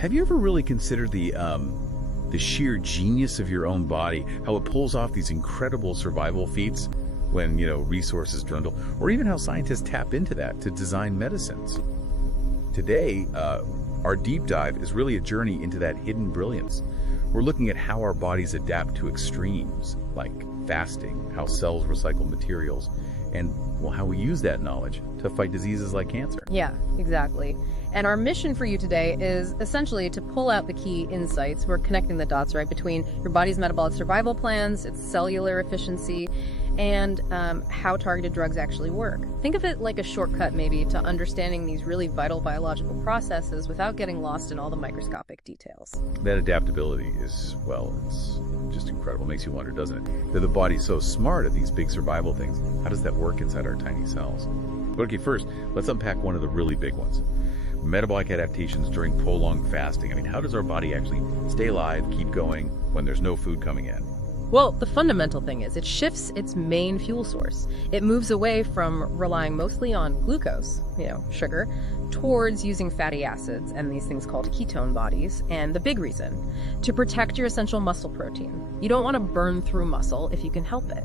Have you ever really considered the sheer genius of your own body, how it pulls off these incredible survival feats when, resources dwindle, or even how scientists tap into that to design medicines? Today, our deep dive is really a journey into that hidden brilliance. We're looking at how our bodies adapt to extremes, like fasting, how cells recycle materials, and how we use that knowledge to fight diseases like cancer. Yeah, exactly. And our mission for you today is essentially to pull out the key insights. We're connecting the dots, right, between your body's metabolic survival plans, its cellular efficiency, and how targeted drugs actually work. Think of it like a shortcut, maybe, to understanding these really vital biological processes without getting lost in all the microscopic details. That adaptability is, it's just incredible. It makes you wonder, doesn't it? That the body's so smart at these big survival things. How does that work inside our tiny cells? But okay, first, let's unpack one of the really big ones. Metabolic adaptations during prolonged fasting. How does our body actually stay alive, keep going when there's no food coming in? Well, the fundamental thing is it shifts its main fuel source. It moves away from relying mostly on glucose, sugar, towards using fatty acids and these things called ketone bodies. And the big reason, to protect your essential muscle protein. You don't want to burn through muscle if you can help it.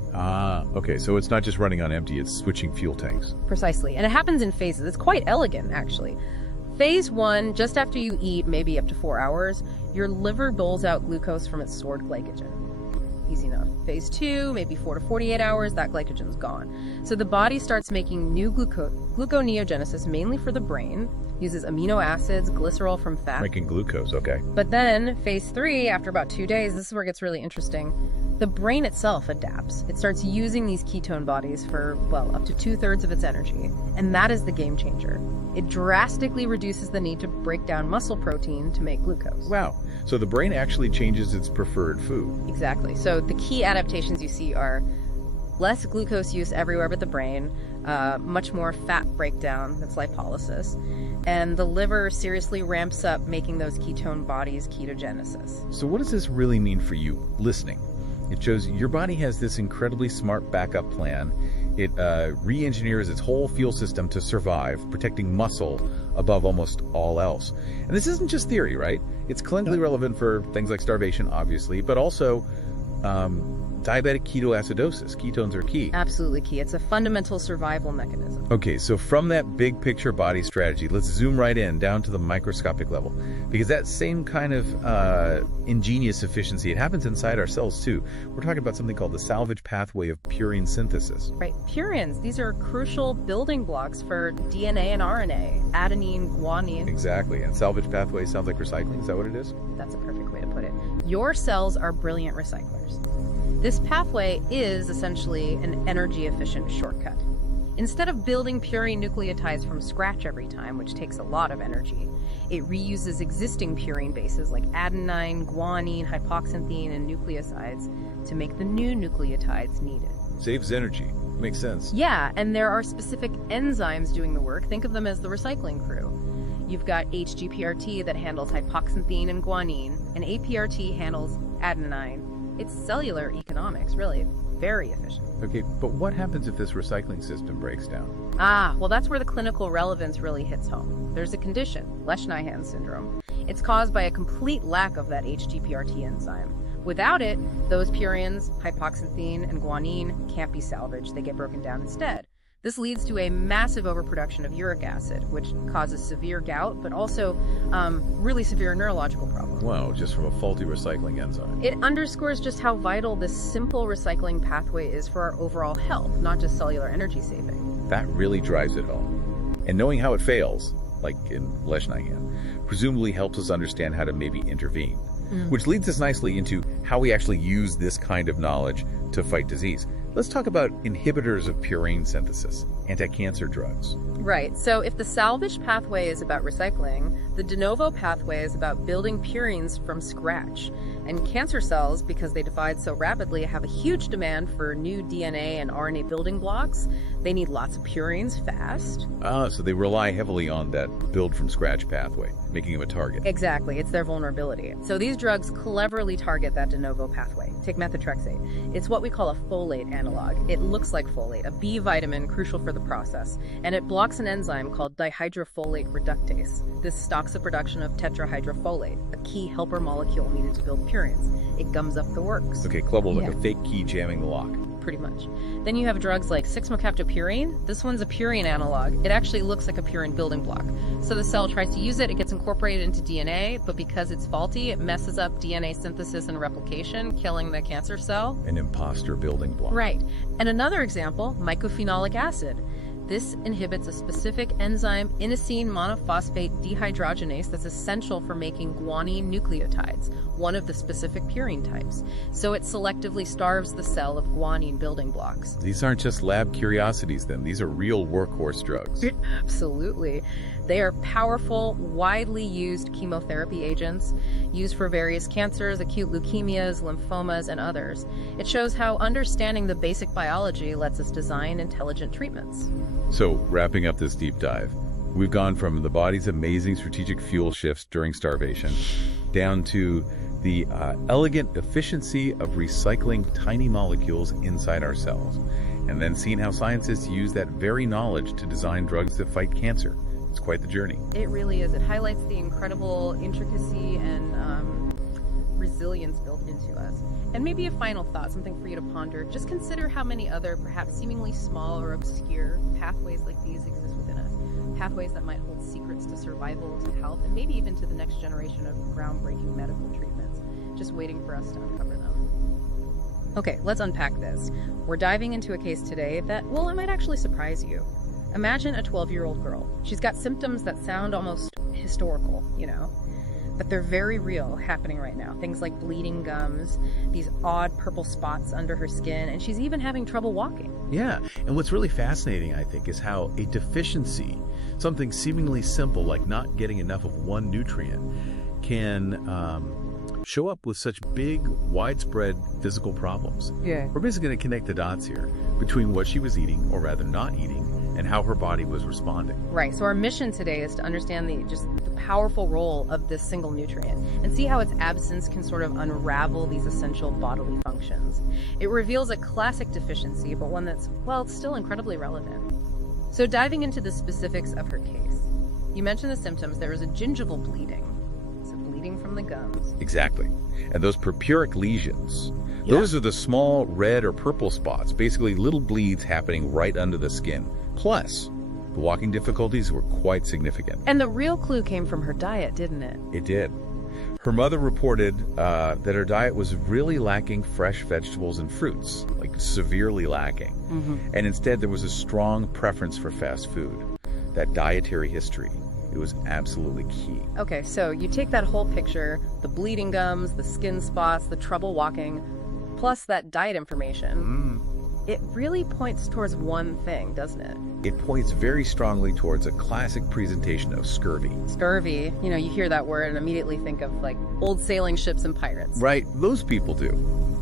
Okay, so it's not just running on empty, it's switching fuel tanks. Precisely, and it happens in phases. It's quite elegant, actually. Phase 1, just after you eat, maybe up to 4 hours, your liver doles out glucose from its stored glycogen. Easy enough. Phase 2, maybe 4 to 48 hours, that glycogen's gone. So the body starts making new gluconeogenesis, mainly for the brain, uses amino acids, glycerol from fat. Making glucose, okay. But then, phase 3, after about 2 days, this is where it gets really interesting. The brain itself adapts. It starts using these ketone bodies for, up to 2/3 of its energy. And that is the game changer. It drastically reduces the need to break down muscle protein to make glucose. Wow. So the brain actually changes its preferred food. Exactly. So the key adaptations you see are less glucose use everywhere but the brain, much more fat breakdown, that's lipolysis, and the liver seriously ramps up making those ketone bodies, ketogenesis. So what does this really mean for you listening? It shows your body has this incredibly smart backup plan. It re-engineers its whole fuel system to survive, protecting muscle above almost all else. And this isn't just theory, right? It's clinically relevant for things like starvation, obviously, but also diabetic ketoacidosis. Ketones are key. Absolutely key. It's a fundamental survival mechanism. Okay, so from that big picture body strategy, let's zoom right in down to the microscopic level, because that same kind of ingenious efficiency, it happens inside our cells too. We're talking about something called the salvage pathway of purine synthesis. Right, purines, these are crucial building blocks for DNA and RNA, adenine, guanine. Exactly, and salvage pathway sounds like recycling, is that what it is? That's a perfect way to put it. Your cells are brilliant recyclers. This pathway is essentially an energy-efficient shortcut. Instead of building purine nucleotides from scratch every time, which takes a lot of energy, it reuses existing purine bases like adenine, guanine, hypoxanthine, and nucleosides to make the new nucleotides needed. Saves energy. Makes sense. Yeah, and there are specific enzymes doing the work. Think of them as the recycling crew. You've got HGPRT that handles hypoxanthine and guanine, and APRT handles adenine. It's cellular economics, really. Very efficient. Okay, but what happens if this recycling system breaks down? Well, that's where the clinical relevance really hits home. There's a condition, Lesch-Nyhan syndrome. It's caused by a complete lack of that HGPRT enzyme. Without it, those purines, hypoxanthine and guanine, can't be salvaged. They get broken down instead. This leads to a massive overproduction of uric acid, which causes severe gout, but also really severe neurological problems. Wow, just from a faulty recycling enzyme. It underscores just how vital this simple recycling pathway is for our overall health, not just cellular energy saving. That really drives it home. And knowing how it fails, like in Lesch-Nyhan, presumably helps us understand how to maybe intervene. Which leads us nicely into how we actually use this kind of knowledge to fight disease. Let's talk about inhibitors of purine synthesis, anti-cancer drugs. Right, so if the salvage pathway is about recycling, the de novo pathway is about building purines from scratch. And cancer cells, because they divide so rapidly, have a huge demand for new DNA and RNA building blocks. They need lots of purines fast. So they rely heavily on that build from scratch pathway, making them a target. Exactly, it's their vulnerability. So these drugs cleverly target that de novo pathway. Take methotrexate. It's what we call a folate analog. It looks like folate, a B vitamin crucial for the process, and it blocks an enzyme called dihydrofolate reductase. This stops the production of tetrahydrofolate, a key helper molecule needed to build purines. It gums up the works. Okay, Clubble, like a fake key jamming the lock. Pretty much. Then you have drugs like 6-mercaptopurine. This one's a purine analog. It actually looks like a purine building block. So the cell tries to use it, it gets incorporated into DNA, but because it's faulty, it messes up DNA synthesis and replication, killing the cancer cell. An imposter building block. Right. And another example, mycophenolic acid. This inhibits a specific enzyme, inosine monophosphate dehydrogenase, that's essential for making guanine nucleotides, one of the specific purine types. So it selectively starves the cell of guanine building blocks. These aren't just lab curiosities then. These are real workhorse drugs. Absolutely. They are powerful, widely used chemotherapy agents used for various cancers, acute leukemias, lymphomas, and others. It shows how understanding the basic biology lets us design intelligent treatments. So, wrapping up this deep dive, we've gone from the body's amazing strategic fuel shifts during starvation down to the elegant efficiency of recycling tiny molecules inside our cells, and then seeing how scientists use that very knowledge to design drugs that fight cancer. It's quite the journey. It really is. It highlights the incredible intricacy and resilience built into us. And maybe a final thought, something for you to ponder. Just consider how many other, perhaps seemingly small or obscure pathways like these exist within us. Pathways that might hold secrets to survival, to health, and maybe even to the next generation of groundbreaking medical treatments, just waiting for us to uncover them. Okay, let's unpack this. We're diving into a case today that, well, it might actually surprise you. Imagine a 12-year-old girl. She's got symptoms that sound almost historical, you know, but they're very real, happening right now. Things like bleeding gums, these odd purple spots under her skin, and she's even having trouble walking. Yeah, and what's really fascinating, I think, is how a deficiency, something seemingly simple like not getting enough of one nutrient, can show up with such big, widespread physical problems. Yeah. We're basically going to connect the dots here between what she was eating, or rather not eating, and how her body was responding. Right, so our mission today is to understand the powerful role of this single nutrient and see how its absence can sort of unravel these essential bodily functions. It reveals a classic deficiency, but one that's, well, it's still incredibly relevant. So diving into the specifics of her case, you mentioned the symptoms. There was a gingival bleeding, so bleeding from the gums. Exactly. And those purpuric lesions, those are the small red or purple spots, basically little bleeds happening right under the skin. Plus, the walking difficulties were quite significant. And the real clue came from her diet, didn't it? It did. Her mother reported that her diet was really lacking fresh vegetables and fruits, like severely lacking. And instead, there was a strong preference for fast food. That dietary history, it was absolutely key. Okay, so you take that whole picture, the bleeding gums, the skin spots, the trouble walking, plus that diet information. It really points towards one thing, doesn't it? It points very strongly towards a classic presentation of scurvy. Scurvy, you know, you hear that word and immediately think of like old sailing ships and pirates. Right, those people do.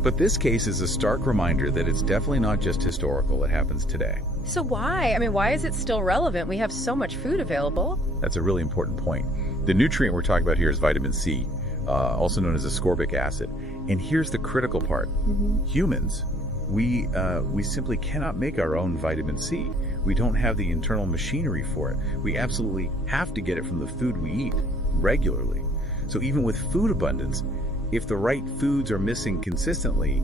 But this case is a stark reminder that it's definitely not just historical, it happens today. So why? I mean, why is it still relevant? We have so much food available. That's a really important point. The nutrient we're talking about here is vitamin C, also known as ascorbic acid. And here's the critical part. Humans, we simply cannot make our own vitamin C. We don't have the internal machinery for it. We absolutely have to get it from the food we eat regularly. So even with food abundance, if the right foods are missing consistently,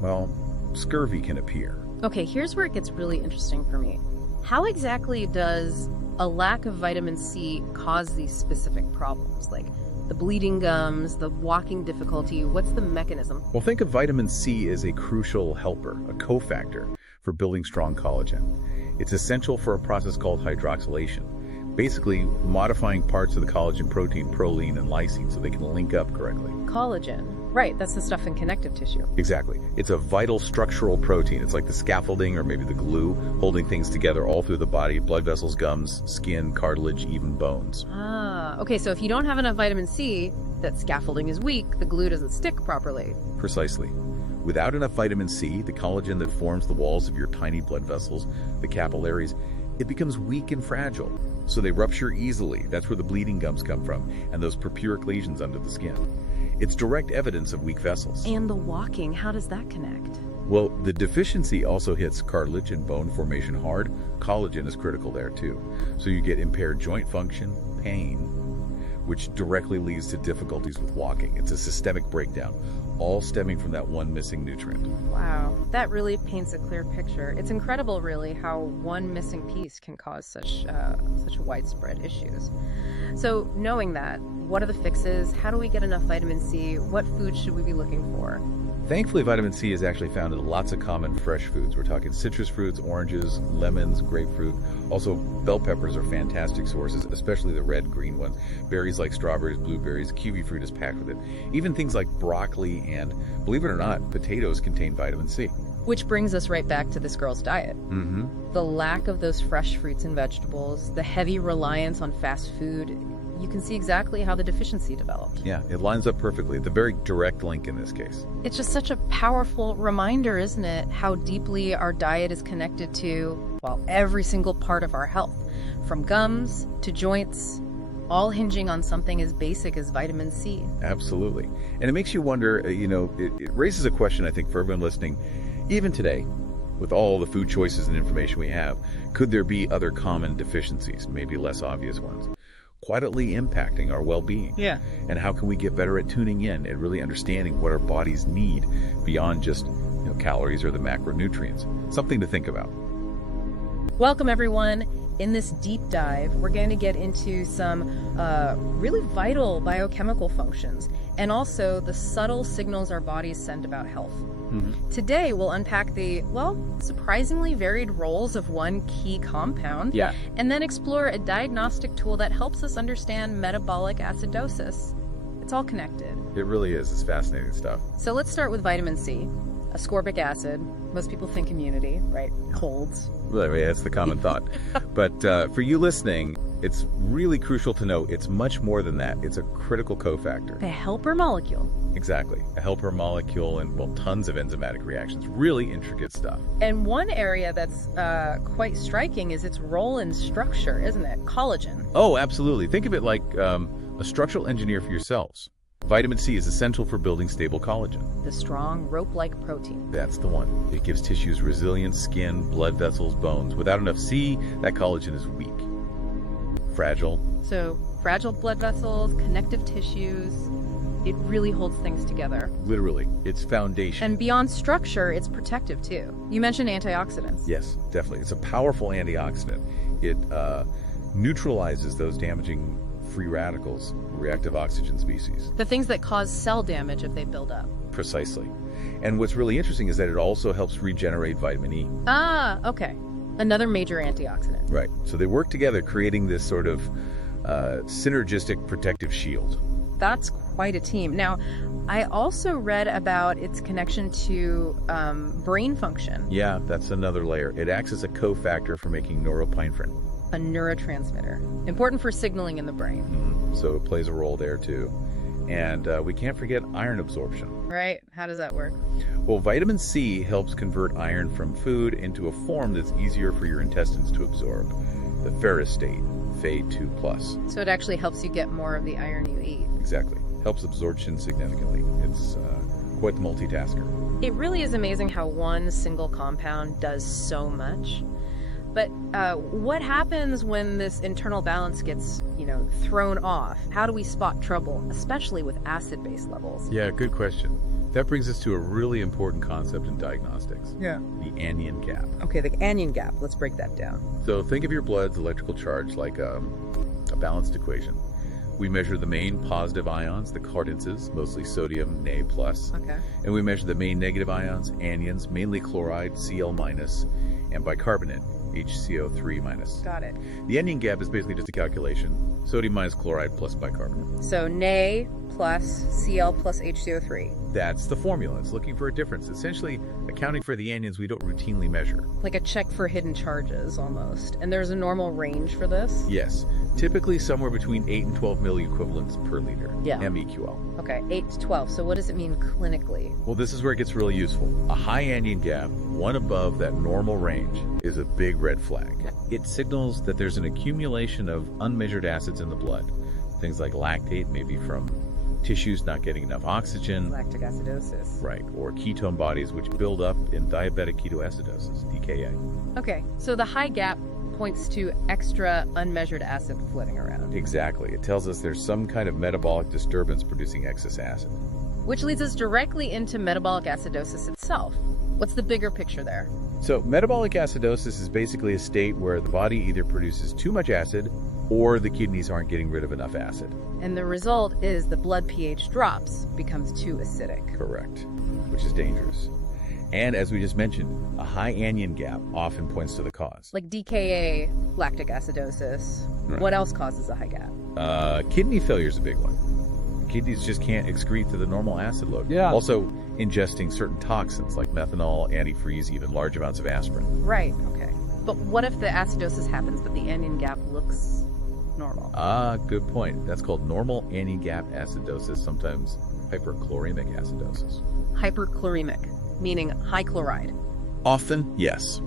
well, scurvy can appear. Okay, here's where it gets really interesting for me. How exactly does a lack of vitamin C cause these specific problems? Like the bleeding gums, the walking difficulty, what's the mechanism? Well, think of vitamin C as a crucial helper, a cofactor for building strong collagen. It's essential for a process called hydroxylation, basically modifying parts of the collagen protein, proline, and lysine so they can link up correctly. Collagen. Right, that's the stuff in connective tissue. Exactly. It's a vital structural protein. It's like the scaffolding or maybe the glue holding things together all through the body, blood vessels, gums, skin, cartilage, even bones. Okay, so if you don't have enough vitamin C, that scaffolding is weak, the glue doesn't stick properly. Precisely. Without enough vitamin C, the collagen that forms the walls of your tiny blood vessels, the capillaries, it becomes weak and fragile. So they rupture easily. That's where the bleeding gums come from, and those purpuric lesions under the skin. It's direct evidence of weak vessels. And the walking, how does that connect? Well, the deficiency also hits cartilage and bone formation hard. Collagen is critical there too. So you get impaired joint function, pain, which directly leads to difficulties with walking. It's a systemic breakdown, all stemming from that one missing nutrient. Wow, that really paints a clear picture. It's incredible, really, how one missing piece can cause such widespread issues. So, knowing that, what are the fixes? How do we get enough vitamin C? What foods should we be looking for? Thankfully, vitamin C is actually found in lots of common fresh foods. We're talking citrus fruits, oranges, lemons, grapefruit. Also, bell peppers are fantastic sources, especially the red, green ones. Berries like strawberries, blueberries, kiwi fruit is packed with it. Even things like broccoli and, believe it or not, potatoes contain vitamin C. Which brings us right back to this girl's diet. The lack of those fresh fruits and vegetables, the heavy reliance on fast food, you can see exactly how the deficiency developed. Yeah, it lines up perfectly. The very direct link in this case. It's just such a powerful reminder, isn't it, how deeply our diet is connected to, well, every single part of our health, from gums to joints, all hinging on something as basic as vitamin C. Absolutely. And it makes you wonder, it raises a question, I think, for everyone listening, even today, with all the food choices and information we have, could there be other common deficiencies, maybe less obvious ones, quietly impacting our well-being? Yeah. And how can we get better at tuning in and really understanding what our bodies need beyond just calories or the macronutrients? Something to think about. Welcome, everyone. In this deep dive, we're going to get into some really vital biochemical functions and also the subtle signals our bodies send about health. Today, we'll unpack the, surprisingly varied roles of one key compound, and then explore a diagnostic tool that helps us understand metabolic acidosis. It's all connected. It really is. It's fascinating stuff. So let's start with vitamin C, ascorbic acid. Most people think immunity, right? Colds. Well, yeah, that's the common thought. But for you listening, it's really crucial to know it's much more than that. It's a critical cofactor. A helper molecule. Exactly. A helper molecule and, tons of enzymatic reactions. Really intricate stuff. And one area that's quite striking is its role in structure, isn't it? Collagen. Oh, absolutely. Think of it like a structural engineer for your cells. Vitamin C is essential for building stable collagen. The strong, rope-like protein. That's the one. It gives tissues resilience, skin, blood vessels, bones. Without enough C, that collagen is weak. Fragile. So, fragile blood vessels, connective tissues, it really holds things together. Literally, it's foundation. And beyond structure, it's protective too. You mentioned antioxidants. Yes, definitely. It's a powerful antioxidant. It neutralizes those damaging free radicals, reactive oxygen species. The things that cause cell damage if they build up. Precisely. And what's really interesting is that it also helps regenerate vitamin E. Ah, okay. Another major antioxidant. Right. So they work together, creating this sort of synergistic protective shield. That's quite a team. Now, I also read about its connection to brain function. Yeah, that's another layer. It acts as a cofactor for making norepinephrine. A neurotransmitter. Important for signaling in the brain. So it plays a role there too. And we can't forget iron absorption. Right. How does that work? Well, vitamin C helps convert iron from food into a form that's easier for your intestines to absorb. The ferrous state, Fe2+. So it actually helps you get more of the iron you eat. Exactly. Helps absorption significantly. It's quite the multitasker. It really is amazing how one single compound does so much. But what happens when this internal balance gets, thrown off? How do we spot trouble, especially with acid-base levels? Yeah, good question. That brings us to a really important concept in diagnostics. Yeah. The anion gap. Okay, the anion gap. Let's break that down. So think of your blood's electrical charge like a balanced equation. We measure the main positive ions, the cardances, mostly sodium, Na+. Okay. And we measure the main negative ions, anions, mainly chloride, Cl-, and bicarbonate, HCO3-. Got it. The anion gap is basically just a calculation. Sodium minus chloride plus bicarbonate. So Na plus Cl plus HCO3. That's the formula. It's looking for a difference, essentially accounting for the anions we don't routinely measure. Like a check for hidden charges, almost. And there's a normal range for this? Yes. Typically somewhere between 8 and 12 milliequivalents per liter. Yeah. MEQL. Okay, 8 to 12. So what does it mean clinically? Well, this is where it gets really useful. A high anion gap, one above that normal range, is a big red flag. It signals that there's an accumulation of unmeasured acids in the blood. Things like lactate, maybe from tissues not getting enough oxygen. Lactic acidosis. Right, or ketone bodies which build up in diabetic ketoacidosis, DKA. Okay, so the high gap points to extra unmeasured acid floating around. Exactly. It tells us there's some kind of metabolic disturbance producing excess acid. Which leads us directly into metabolic acidosis itself. What's the bigger picture there? So metabolic acidosis is basically a state where the body either produces too much acid or the kidneys aren't getting rid of enough acid. And the result is the blood pH drops, becomes too acidic. Correct, which is dangerous. And as we just mentioned, a high anion gap often points to the cause. Like DKA, lactic acidosis. Right. What else causes a high gap? Kidney failure is a big one. Kidneys just can't excrete to the normal acid load. Yeah. Also, ingesting certain toxins like methanol, antifreeze, even large amounts of aspirin. Right, okay. But what if the acidosis happens but the anion gap looks normal? Good point. That's called normal anion gap acidosis, sometimes hyperchloremic acidosis. Hyperchloremic, meaning high chloride. Often, yes.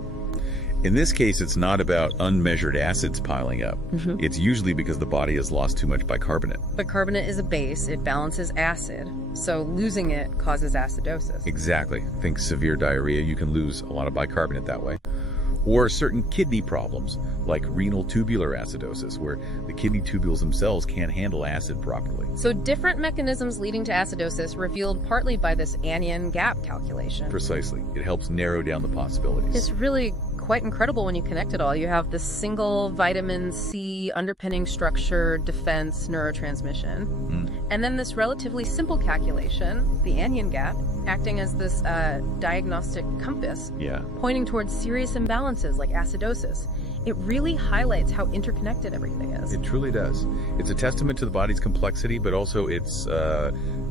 In this case, it's not about unmeasured acids piling up. It's usually because the body has lost too much bicarbonate. Bicarbonate is a base, it balances acid, so losing it causes acidosis. Exactly. Think severe diarrhea, you can lose a lot of bicarbonate that way. Or certain kidney problems, like renal tubular acidosis, where the kidney tubules themselves can't handle acid properly. So different mechanisms leading to acidosis revealed partly by this anion gap calculation. Precisely. It helps narrow down the possibilities. It's really quite incredible when you connect it all. You have this single vitamin C underpinning structure, defense, neurotransmission. And then this relatively simple calculation, the anion gap, acting as this diagnostic compass, pointing towards serious imbalances like acidosis. It really highlights how interconnected everything is. It truly does. It's a testament to the body's complexity, but also its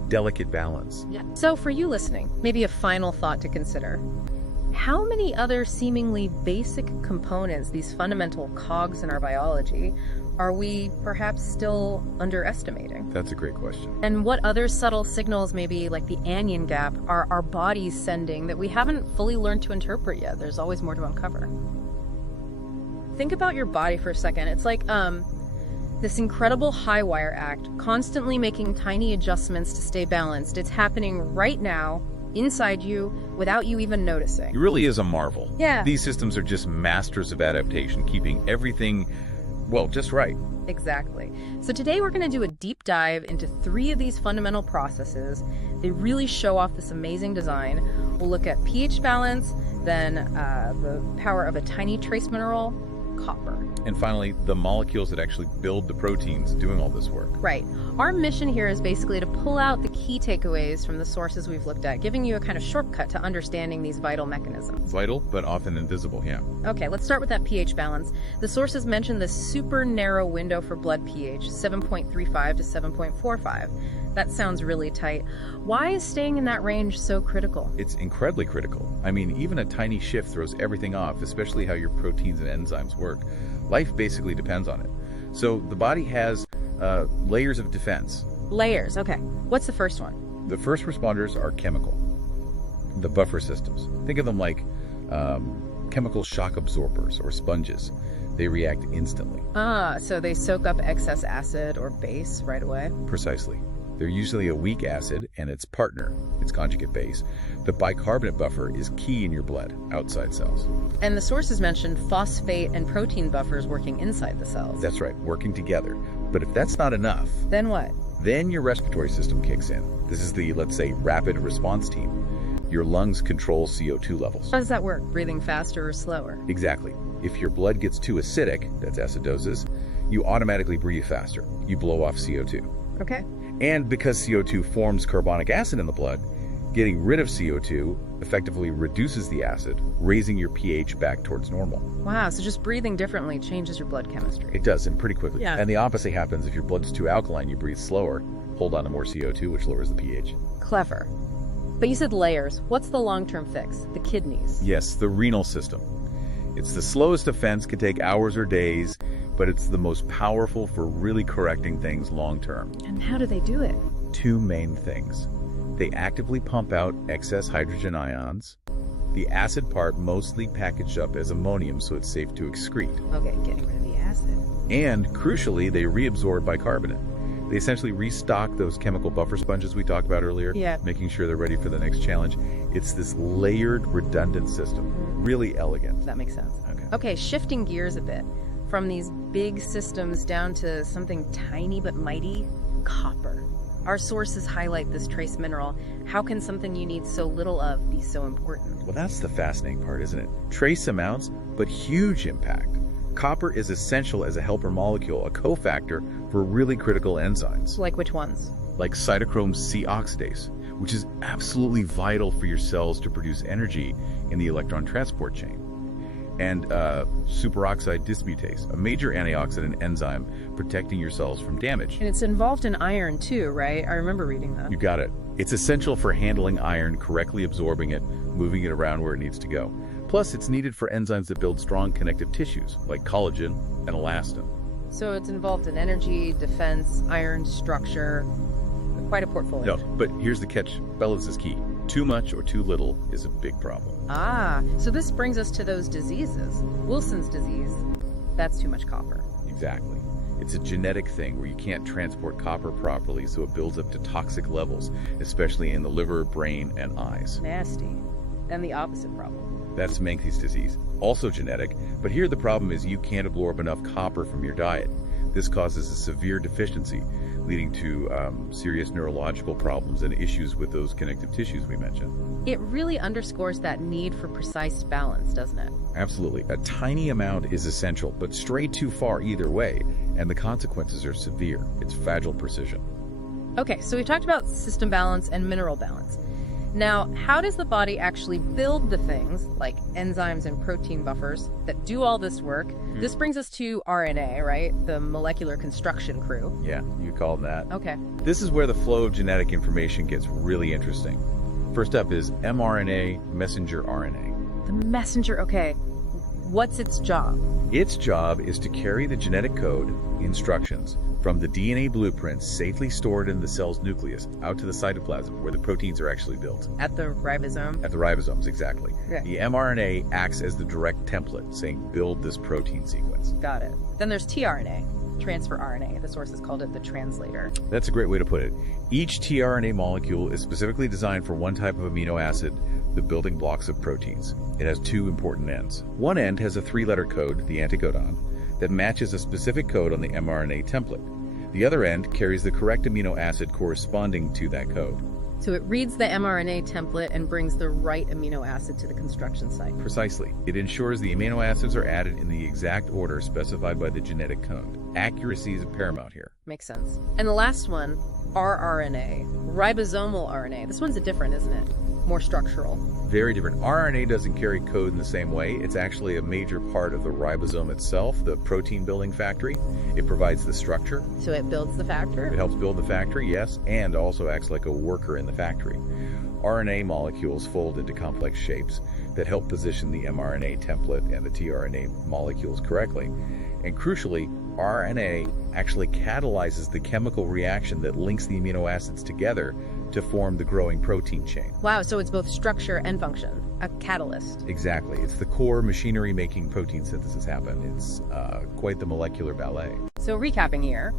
delicate balance. Yeah. So for you listening, maybe a final thought to consider. How many other seemingly basic components, these fundamental cogs in our biology, are we perhaps still underestimating? That's a great question. And what other subtle signals, maybe like the anion gap, are our bodies sending that we haven't fully learned to interpret yet? There's always more to uncover. Think about your body for a second. It's like this incredible high wire act, constantly making tiny adjustments to stay balanced. It's happening right now, inside you, without you even noticing. It really is a marvel. Yeah. These systems are just masters of adaptation, keeping everything, well, just right. Exactly. So today we're going to do a deep dive into 3 of these fundamental processes. They really show off this amazing design. We'll look at pH balance, then the power of a tiny trace mineral, copper. And finally, the molecules that actually build the proteins doing all this work. Right. Our mission here is basically to pull out the key takeaways from the sources we've looked at, giving you a kind of shortcut to understanding these vital mechanisms. Vital, but often invisible, yeah. Okay, let's start with that pH balance. The sources mention this super narrow window for blood pH, 7.35 to 7.45. That sounds really tight. Why is staying in that range so critical? It's incredibly critical. I mean, even a tiny shift throws everything off, especially how your proteins and enzymes work. Life basically depends on it. So the body has layers of defense. Layers, okay. What's the first one? The first responders are chemical, the buffer systems. Think of them like chemical shock absorbers or sponges. They react instantly. So they soak up excess acid or base right away? Precisely. They're usually a weak acid and its partner, its conjugate base. The bicarbonate buffer is key in your blood, outside cells. And the sources mentioned phosphate and protein buffers working inside the cells. That's right, working together. But if that's not enough, then what? Then your respiratory system kicks in. This is the, let's say, rapid response team. Your lungs control CO2 levels. How does that work? Breathing faster or slower? Exactly. If your blood gets too acidic, that's acidosis, you automatically breathe faster. You blow off CO2. Okay. And because CO2 forms carbonic acid in the blood, getting rid of CO2 effectively reduces the acid, raising your pH back towards normal. Wow, so just breathing differently changes your blood chemistry. It does, and pretty quickly. Yeah. And the opposite happens if your blood's too alkaline, you breathe slower, hold on to more CO2, which lowers the pH. Clever. But you said layers. What's the long-term fix? The kidneys. Yes, the renal system. It's the slowest defense, can take hours or days, but it's the most powerful for really correcting things long term. And how do they do it? 2 main things. They actively pump out excess hydrogen ions. The acid part mostly packaged up as ammonium so it's safe to excrete. Okay, getting rid of the acid. And crucially, they reabsorb bicarbonate. They essentially restock those chemical buffer sponges we talked about earlier, Yeah. making sure they're ready for the next challenge. It's this layered, redundant system. Really elegant. That makes sense. Okay. Okay, shifting gears a bit from these big systems down to something tiny but mighty, copper. Our sources highlight this trace mineral. How can something you need so little of be so important? Well, that's the fascinating part, isn't it? Trace amounts, but huge impact. Copper is essential as a helper molecule, a cofactor for really critical enzymes, Like which ones? like cytochrome C oxidase, which is absolutely vital for your cells to produce energy in the electron transport chain, and superoxide dismutase, a major antioxidant enzyme protecting your cells from damage. And it's involved in iron too, right? I remember reading that. You got it. It's essential for handling iron, correctly absorbing it, moving it around where it needs to go. Plus, it's needed for enzymes that build strong connective tissues, like collagen and elastin. So it's involved in energy, defense, iron structure, quite a portfolio. No, but here's the catch. Balance is key. Too much or too little is a big problem. Ah, so this brings us to those diseases. Wilson's disease, that's too much copper. Exactly. It's a genetic thing where you can't transport copper properly, so it builds up to toxic levels, especially in the liver, brain, and eyes. Nasty. Then the opposite problem. That's Menkes disease, also genetic, but here the problem is you can't absorb enough copper from your diet. This causes a severe deficiency, leading to serious neurological problems and issues with those connective tissues we mentioned. It really underscores that need for precise balance, doesn't it? Absolutely. A tiny amount is essential, but stray too far either way, and the consequences are severe. It's fragile precision. Okay, so we've talked about system balance and mineral balance. Now, how does the body actually build the things, like enzymes and protein buffers, that do all this work? This brings us to RNA, right? The molecular construction crew. Yeah, you call it that. Okay. This is where the flow of genetic information gets really interesting. First up is mRNA, messenger RNA. The messenger, okay. What's its job? Its job is to carry the genetic code, instructions, from the DNA blueprints safely stored in the cell's nucleus out to the cytoplasm where the proteins are actually built. At the ribosome? At the ribosomes, exactly. Okay. The mRNA acts as the direct template, saying build this protein sequence. Got it. Then there's tRNA, transfer RNA. The sources called it the translator. That's a great way to put it. Each tRNA molecule is specifically designed for one type of amino acid, the building blocks of proteins. It has two important ends. One end has a three-letter code, the anticodon, that matches a specific code on the mRNA template. The other end carries the correct amino acid corresponding to that code. So it reads the mRNA template and brings the right amino acid to the construction site. Precisely. It ensures the amino acids are added in the exact order specified by the genetic code. Accuracy is paramount here. Makes sense. And the last one, rRNA, ribosomal RNA. This one's different, isn't it? More structural. Very different. RNA doesn't carry code in the same way. It's actually a major part of the ribosome itself, the protein building factory. It provides the structure. So it builds the It factor? helps build the factory, yes, and also acts like a worker in the factory. RNA molecules fold into complex shapes that help position the mRNA template and the tRNA molecules correctly. And crucially, RNA actually catalyzes the chemical reaction that links the amino acids together to form the growing protein chain. Wow, so it's both structure and function. A catalyst. Exactly. It's the core machinery making protein synthesis happen. It's quite the molecular ballet. So recapping here,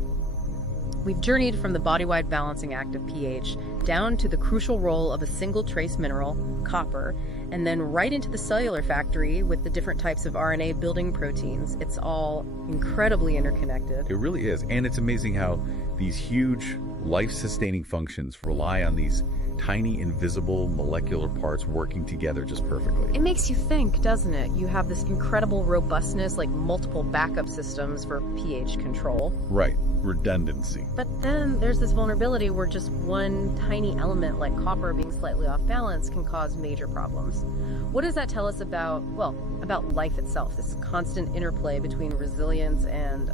we've journeyed from the body-wide balancing act of pH down to the crucial role of a single trace mineral, copper, and then right into the cellular factory with the different types of RNA building proteins. It's all incredibly interconnected. It really is. And it's amazing how these huge life-sustaining functions rely on these tiny invisible molecular parts working together just perfectly. It makes you think, doesn't it? You have this incredible robustness, like multiple backup systems for pH control. Right. Redundancy. But then there's this vulnerability where just one tiny element like copper being slightly off balance can cause major problems. What does that tell us about, well, about life itself, this constant interplay between resilience and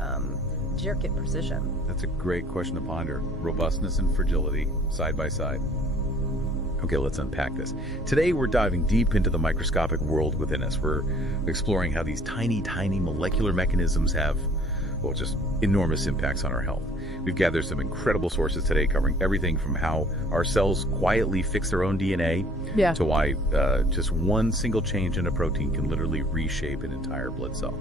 intricate precision? That's a great question to ponder. Robustness and fragility, side by side. Okay, let's unpack this. Today, we're diving deep into the microscopic world within us. We're exploring how these tiny, tiny molecular mechanisms have, well, just enormous impacts on our health. We've gathered some incredible sources today covering everything from how our cells quietly fix their own DNA to why just one single change in a protein can literally reshape an entire blood cell.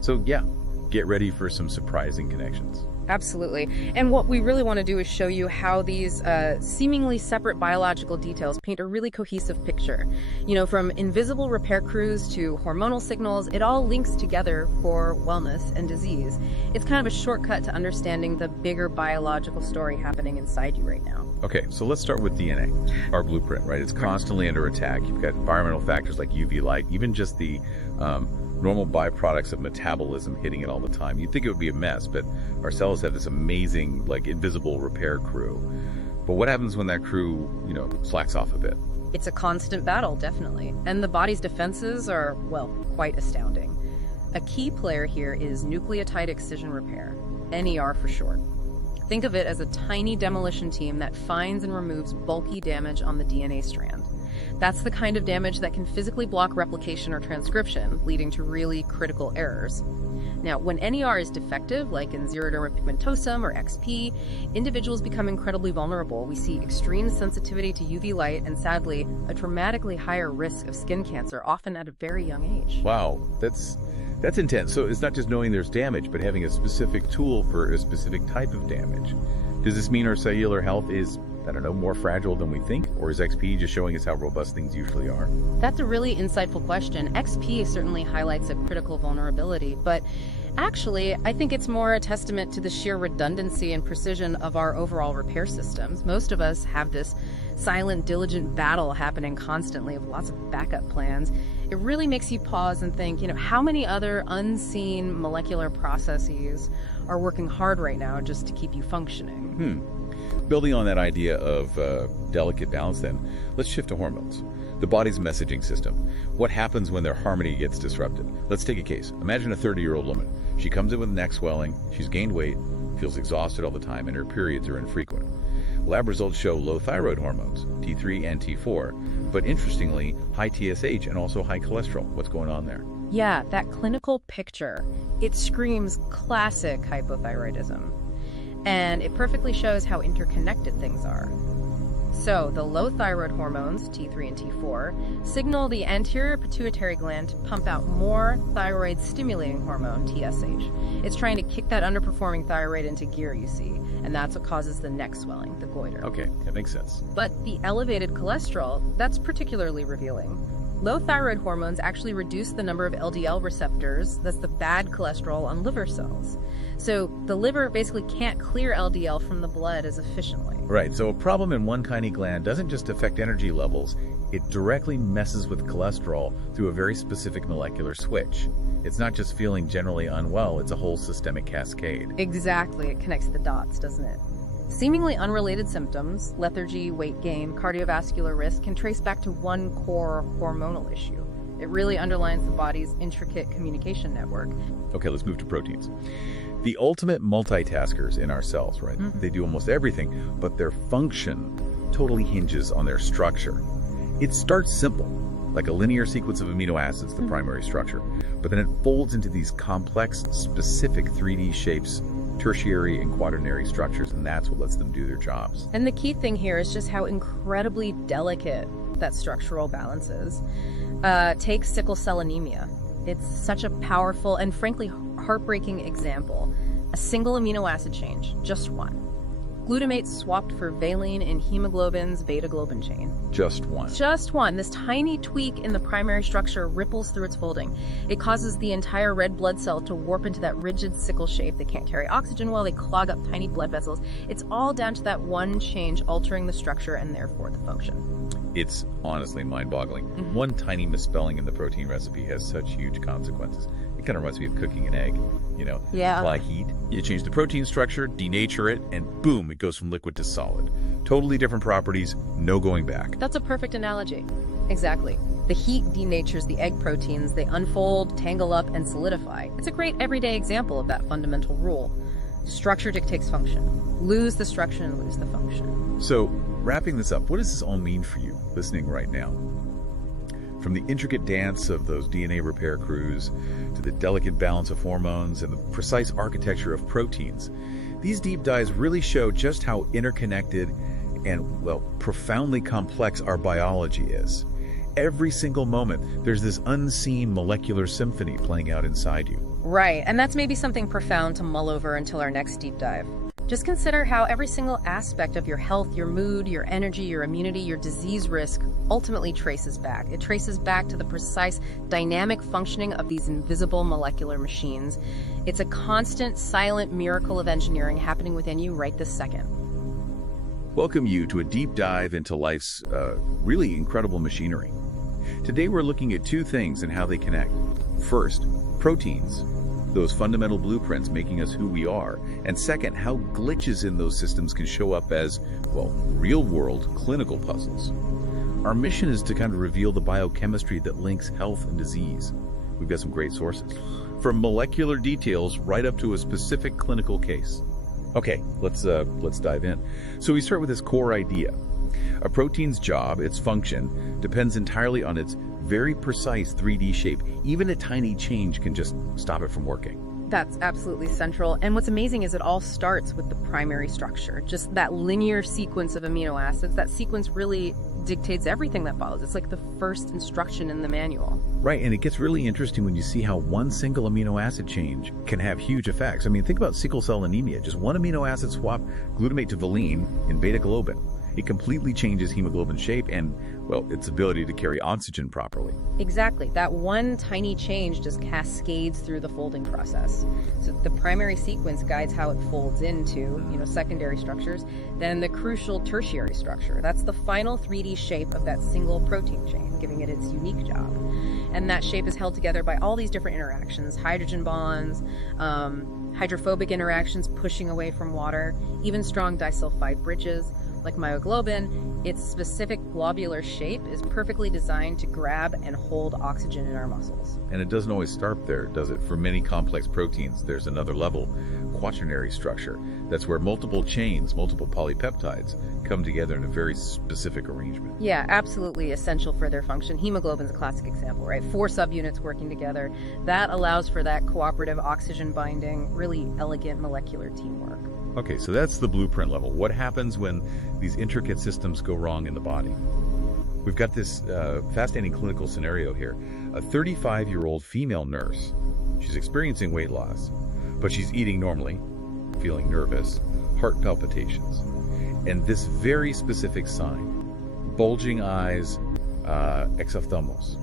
So yeah, get ready for some surprising connections. Absolutely. And what we really want to do is show you how these seemingly separate biological details paint a really cohesive picture. You know, from invisible repair crews to hormonal signals, it all links together for wellness and disease. It's kind of a shortcut to understanding the bigger biological story happening inside you right now. Okay, so let's start with DNA, our blueprint, right? It's constantly under attack. You've got environmental factors like UV light, even just the normal byproducts of metabolism hitting it all the time. You'd think it would be a mess, but our cells have this amazing, like, invisible repair crew. But what happens when that crew, slacks off a bit? It's a constant battle, definitely. And the body's defenses are, well, quite astounding. A key player here is nucleotide excision repair, NER for short. Think of it as a tiny demolition team that finds and removes bulky damage on the DNA strand. That's the kind of damage that can physically block replication or transcription, leading to really critical errors. Now, when NER is defective, like in xeroderma pigmentosum or XP, individuals become incredibly vulnerable. We see extreme sensitivity to UV light and, sadly, a dramatically higher risk of skin cancer, often at a very young age. Wow, that's intense. So it's not just knowing there's damage, but having a specific tool for a specific type of damage. Does this mean our cellular health is, more fragile than we think? Or is XP just showing us how robust things usually are? That's a really insightful question. XP certainly highlights a critical vulnerability, but actually, I think it's more a testament to the sheer redundancy and precision of our overall repair systems. Most of us have this silent, diligent battle happening constantly with lots of backup plans. It really makes you pause and think, how many other unseen molecular processes are working hard right now just to keep you functioning? Building on that idea of delicate balance then, let's shift to hormones. The body's messaging system. What happens when their harmony gets disrupted? Let's take a case. Imagine a 30-year-old woman. She comes in with neck swelling, she's gained weight, feels exhausted all the time, and her periods are infrequent. Lab results show low thyroid hormones, T3 and T4, but interestingly, high TSH and also high cholesterol. What's going on there? Yeah, that clinical picture, it screams classic hypothyroidism. And it perfectly shows how interconnected things are. So, the low thyroid hormones, T3 and T4, signal the anterior pituitary gland to pump out more thyroid-stimulating hormone, TSH. It's trying to kick that underperforming thyroid into gear, you see, and that's what causes the neck swelling, the goiter. Okay, that makes sense. But the elevated cholesterol, that's particularly revealing. Low thyroid hormones actually reduce the number of LDL receptors, that's the bad cholesterol, on liver cells. So the liver basically can't clear LDL from the blood as efficiently. Right, so a problem in one tiny gland doesn't just affect energy levels, it directly messes with cholesterol through a very specific molecular switch. It's not just feeling generally unwell, it's a whole systemic cascade. Exactly, it connects the dots, doesn't it? Seemingly unrelated symptoms, lethargy, weight gain, cardiovascular risk, can trace back to one core hormonal issue. It really underlines the body's intricate communication network. Okay, let's move to proteins. The ultimate multitaskers in our cells, right? They do almost everything, but their function totally hinges on their structure. It starts simple, like a linear sequence of amino acids, the primary structure, but then it folds into these complex, specific 3D shapes, tertiary and quaternary structures, and that's what lets them do their jobs. And the key thing here is just how incredibly delicate that structural balance is. Take sickle cell anemia. It's such a powerful and frankly heartbreaking example. A single amino acid change, just one. Glutamate swapped for valine in hemoglobin's beta-globin chain. Just one. Just one. This tiny tweak in the primary structure ripples through its folding. It causes the entire red blood cell to warp into that rigid sickle shape. They can't carry oxygen well, they clog up tiny blood vessels. It's all down to that one change altering the structure and therefore the function. It's honestly mind-boggling. One tiny misspelling in the protein recipe has such huge consequences. It kind of reminds me of cooking an egg, apply heat. You change the protein structure, denature it, and boom, it goes from liquid to solid. Totally different properties, no going back. That's a perfect analogy. Exactly. The heat denatures the egg proteins, they unfold, tangle up, and solidify. It's a great everyday example of that fundamental rule. Structure dictates function. Lose the structure and lose the function. So, wrapping this up, what does this all mean for you listening right now? From the intricate dance of those DNA repair crews to the delicate balance of hormones and the precise architecture of proteins, these deep dives really show just how interconnected and, profoundly complex our biology is. Every single moment, there's this unseen molecular symphony playing out inside you. Right, and that's maybe something profound to mull over until our next deep dive. Just consider how every single aspect of your health, your mood, your energy, your immunity, your disease risk ultimately traces back. It traces back to the precise dynamic functioning of these invisible molecular machines. It's a constant, silent miracle of engineering happening within you right this second. Welcome you to a deep dive into life's really incredible machinery. Today we're looking at two things and how they connect. First, proteins. Those fundamental blueprints making us who we are. And second, how glitches in those systems can show up as, well, real-world clinical puzzles. Our mission is to kind of reveal the biochemistry that links health and disease. We've got some great sources, from molecular details right up to a specific clinical case. Okay, let's dive in. So we start with this core idea. A protein's job, its function, depends entirely on its very precise 3D shape. Even a tiny change can just stop it from working. That's absolutely central. And what's amazing is it all starts with the primary structure, just that linear sequence of amino acids. That sequence really dictates everything that follows. It's like the first instruction in the manual. Right, and it gets really interesting when you see how one single amino acid change can have huge effects. I mean, think about sickle cell anemia. Just one amino acid swap, glutamate to valine in beta globin. It completely changes hemoglobin shape and, well, its ability to carry oxygen properly. Exactly. That one tiny change just cascades through the folding process. So the primary sequence guides how it folds into, secondary structures, then the crucial tertiary structure. That's the final 3D shape of that single protein chain, giving it its unique job. And that shape is held together by all these different interactions, hydrogen bonds, hydrophobic interactions pushing away from water, even strong disulfide bridges. Like myoglobin, its specific globular shape is perfectly designed to grab and hold oxygen in our muscles. And it doesn't always start there, does it? For many complex proteins, there's another level, quaternary structure. That's where multiple chains, multiple polypeptides, come together in a very specific arrangement. Yeah, absolutely essential for their function. Hemoglobin's a classic example, right? 4 subunits working together. That allows for that cooperative oxygen binding, really elegant molecular teamwork. Okay, so that's the blueprint level. What happens when these intricate systems go wrong in the body? We've got this fascinating clinical scenario here. A 35-year-old female nurse. She's experiencing weight loss, but she's eating normally, feeling nervous, heart palpitations, and this very specific sign, bulging eyes, exophthalmos.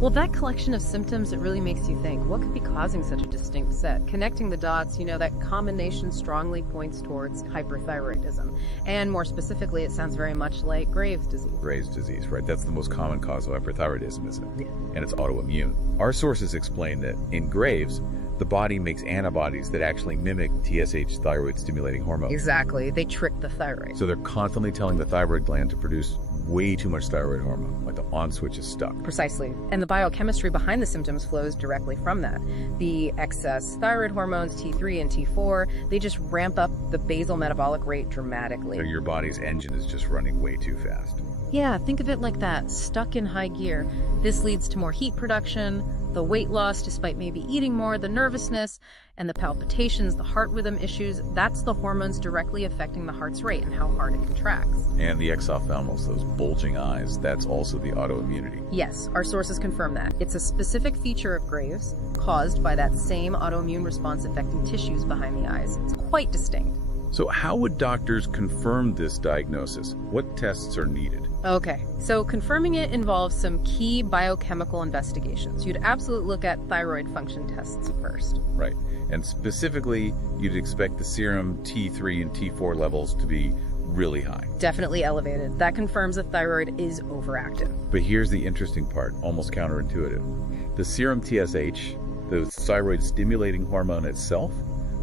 Well, that collection of symptoms, it really makes you think, what could be causing such a distinct set? Connecting the dots, that combination strongly points towards hyperthyroidism. And more specifically, it sounds very much like Graves' disease. Graves' disease, right? That's the most common cause of hyperthyroidism, isn't it? Yeah. And it's autoimmune. Our sources explain that in Graves', the body makes antibodies that actually mimic TSH, thyroid-stimulating hormone. Exactly. They trick the thyroid. So they're constantly telling the thyroid gland to produce way too much thyroid hormone, like the on switch is stuck. Precisely. And the biochemistry behind the symptoms flows directly from that. The excess thyroid hormones, T3 and T4, they just ramp up the basal metabolic rate dramatically. So your body's engine is just running way too fast. Yeah, think of it like that, stuck in high gear. This leads to more heat production, the weight loss despite maybe eating more, the nervousness, and the palpitations, the heart rhythm issues. That's the hormones directly affecting the heart's rate and how hard it contracts. And the exophthalmos, those bulging eyes, that's also the autoimmunity. Yes, our sources confirm that. It's a specific feature of Graves caused by that same autoimmune response affecting tissues behind the eyes. It's quite distinct. So how would doctors confirm this diagnosis? What tests are needed? Okay, so confirming it involves some key biochemical investigations. You'd absolutely look at thyroid function tests first. Right, and specifically, you'd expect the serum T3 and T4 levels to be really high. Definitely elevated. That confirms the thyroid is overactive. But here's the interesting part, almost counterintuitive. The serum TSH, the thyroid-stimulating hormone itself,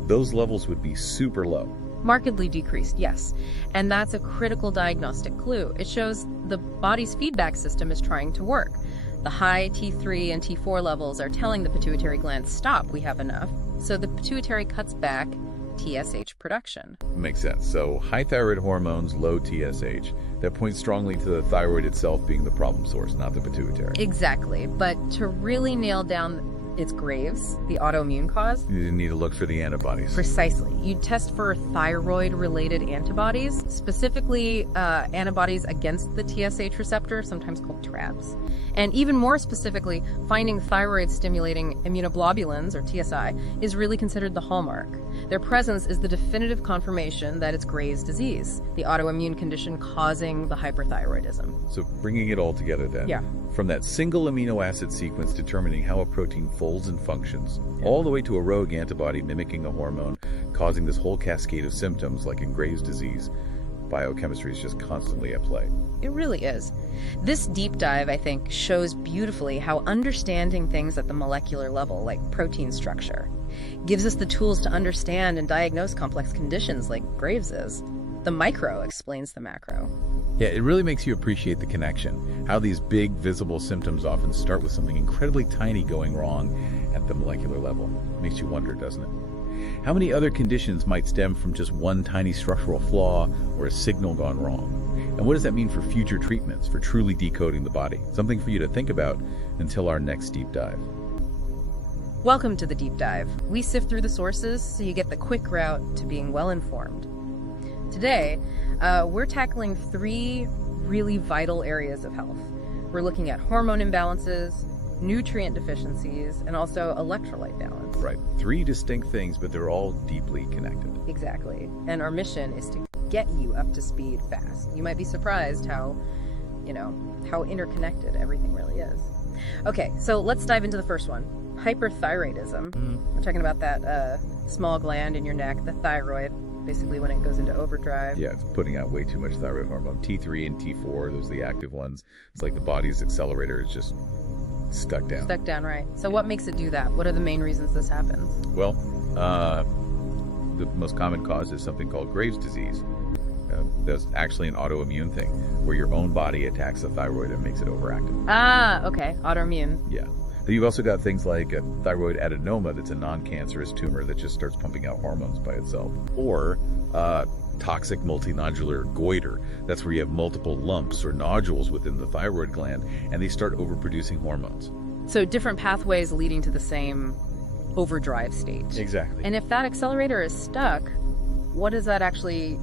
those levels would be super low. Markedly decreased, yes. And that's a critical diagnostic clue. It shows the body's feedback system is trying to work. The high T3 and T4 levels are telling the pituitary gland, stop, we have enough. So the pituitary cuts back TSH production. Makes sense. So high thyroid hormones, low TSH. That points strongly to the thyroid itself being the problem source, not the pituitary. Exactly. But to really nail down It's Graves', the autoimmune cause. You need to look for the antibodies. Precisely. You test for thyroid-related antibodies, specifically antibodies against the TSH receptor, sometimes called TRAbs. And even more specifically, finding thyroid-stimulating immunoglobulins, or TSI, is really considered the hallmark. Their presence is the definitive confirmation that it's Graves' disease, the autoimmune condition causing the hyperthyroidism. So bringing it all together then. Yeah. From that single amino acid sequence determining how a protein folds and functions, all the way to a rogue antibody mimicking a hormone, causing this whole cascade of symptoms like in Graves' disease, biochemistry is just constantly at play. It really is. This deep dive, I think, shows beautifully how understanding things at the molecular level, like protein structure, gives us the tools to understand and diagnose complex conditions like Graves' is. The micro explains the macro. Yeah, it really makes you appreciate the connection, how these big, visible symptoms often start with something incredibly tiny going wrong at the molecular level. Makes you wonder, doesn't it? How many other conditions might stem from just one tiny structural flaw or a signal gone wrong? And what does that mean for future treatments, for truly decoding the body? Something for you to think about until our next deep dive. Welcome to the deep dive. We sift through the sources so you get the quick route to being well-informed. Today, we're tackling 3 really vital areas of health. We're looking at hormone imbalances, nutrient deficiencies, and also electrolyte balance. Right. 3 distinct things, but they're all deeply connected. Exactly. And our mission is to get you up to speed fast. You might be surprised how interconnected everything really is. Okay, so let's dive into the first one. Hyperthyroidism. We're talking about that small gland in your neck, the thyroid, basically when it goes into overdrive. Yeah, it's putting out way too much thyroid hormone. T3 and T4, those are the active ones. It's like the body's accelerator is just stuck down. Stuck down, right. So what makes it do that? What are the main reasons this happens? Well, the most common cause is something called Graves' disease. That's actually an autoimmune thing, where your own body attacks the thyroid and makes it overactive. Ah, okay, autoimmune. Yeah. But you've also got things like a thyroid adenoma that's a non-cancerous tumor that just starts pumping out hormones by itself. Or toxic multinodular goiter. That's where you have multiple lumps or nodules within the thyroid gland, and they start overproducing hormones. So different pathways leading to the same overdrive state. Exactly. And if that accelerator is stuck, what does that actually,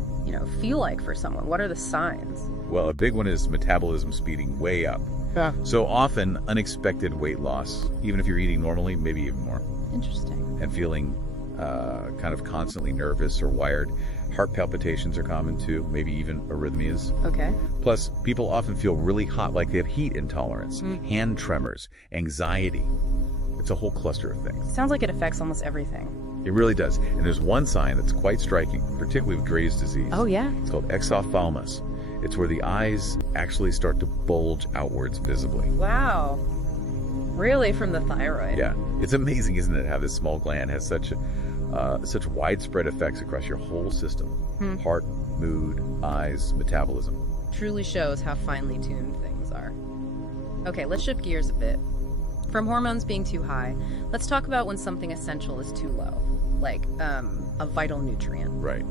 feel like for someone? What are the signs? Well, a big one is metabolism speeding way up. Yeah. So often unexpected weight loss, even if you're eating normally, maybe even more. Interesting. And feeling kind of constantly nervous or wired. Heart palpitations are common too, maybe even arrhythmias. Okay. Plus, people often feel really hot, like they have heat intolerance, hand tremors, anxiety. It's a whole cluster of things. Sounds like it affects almost everything. It really does. And there's one sign that's quite striking, particularly with Graves' disease. Oh, yeah? It's called exophthalmos. It's where the eyes actually start to bulge outwards visibly. Wow. Really, from the thyroid? Yeah. It's amazing, isn't it, how this small gland has such widespread effects across your whole system. Heart, mood, eyes, metabolism. Truly shows how finely tuned things are. Okay, let's shift gears a bit. From hormones being too high, let's talk about when something essential is too low, like a vital nutrient. Right.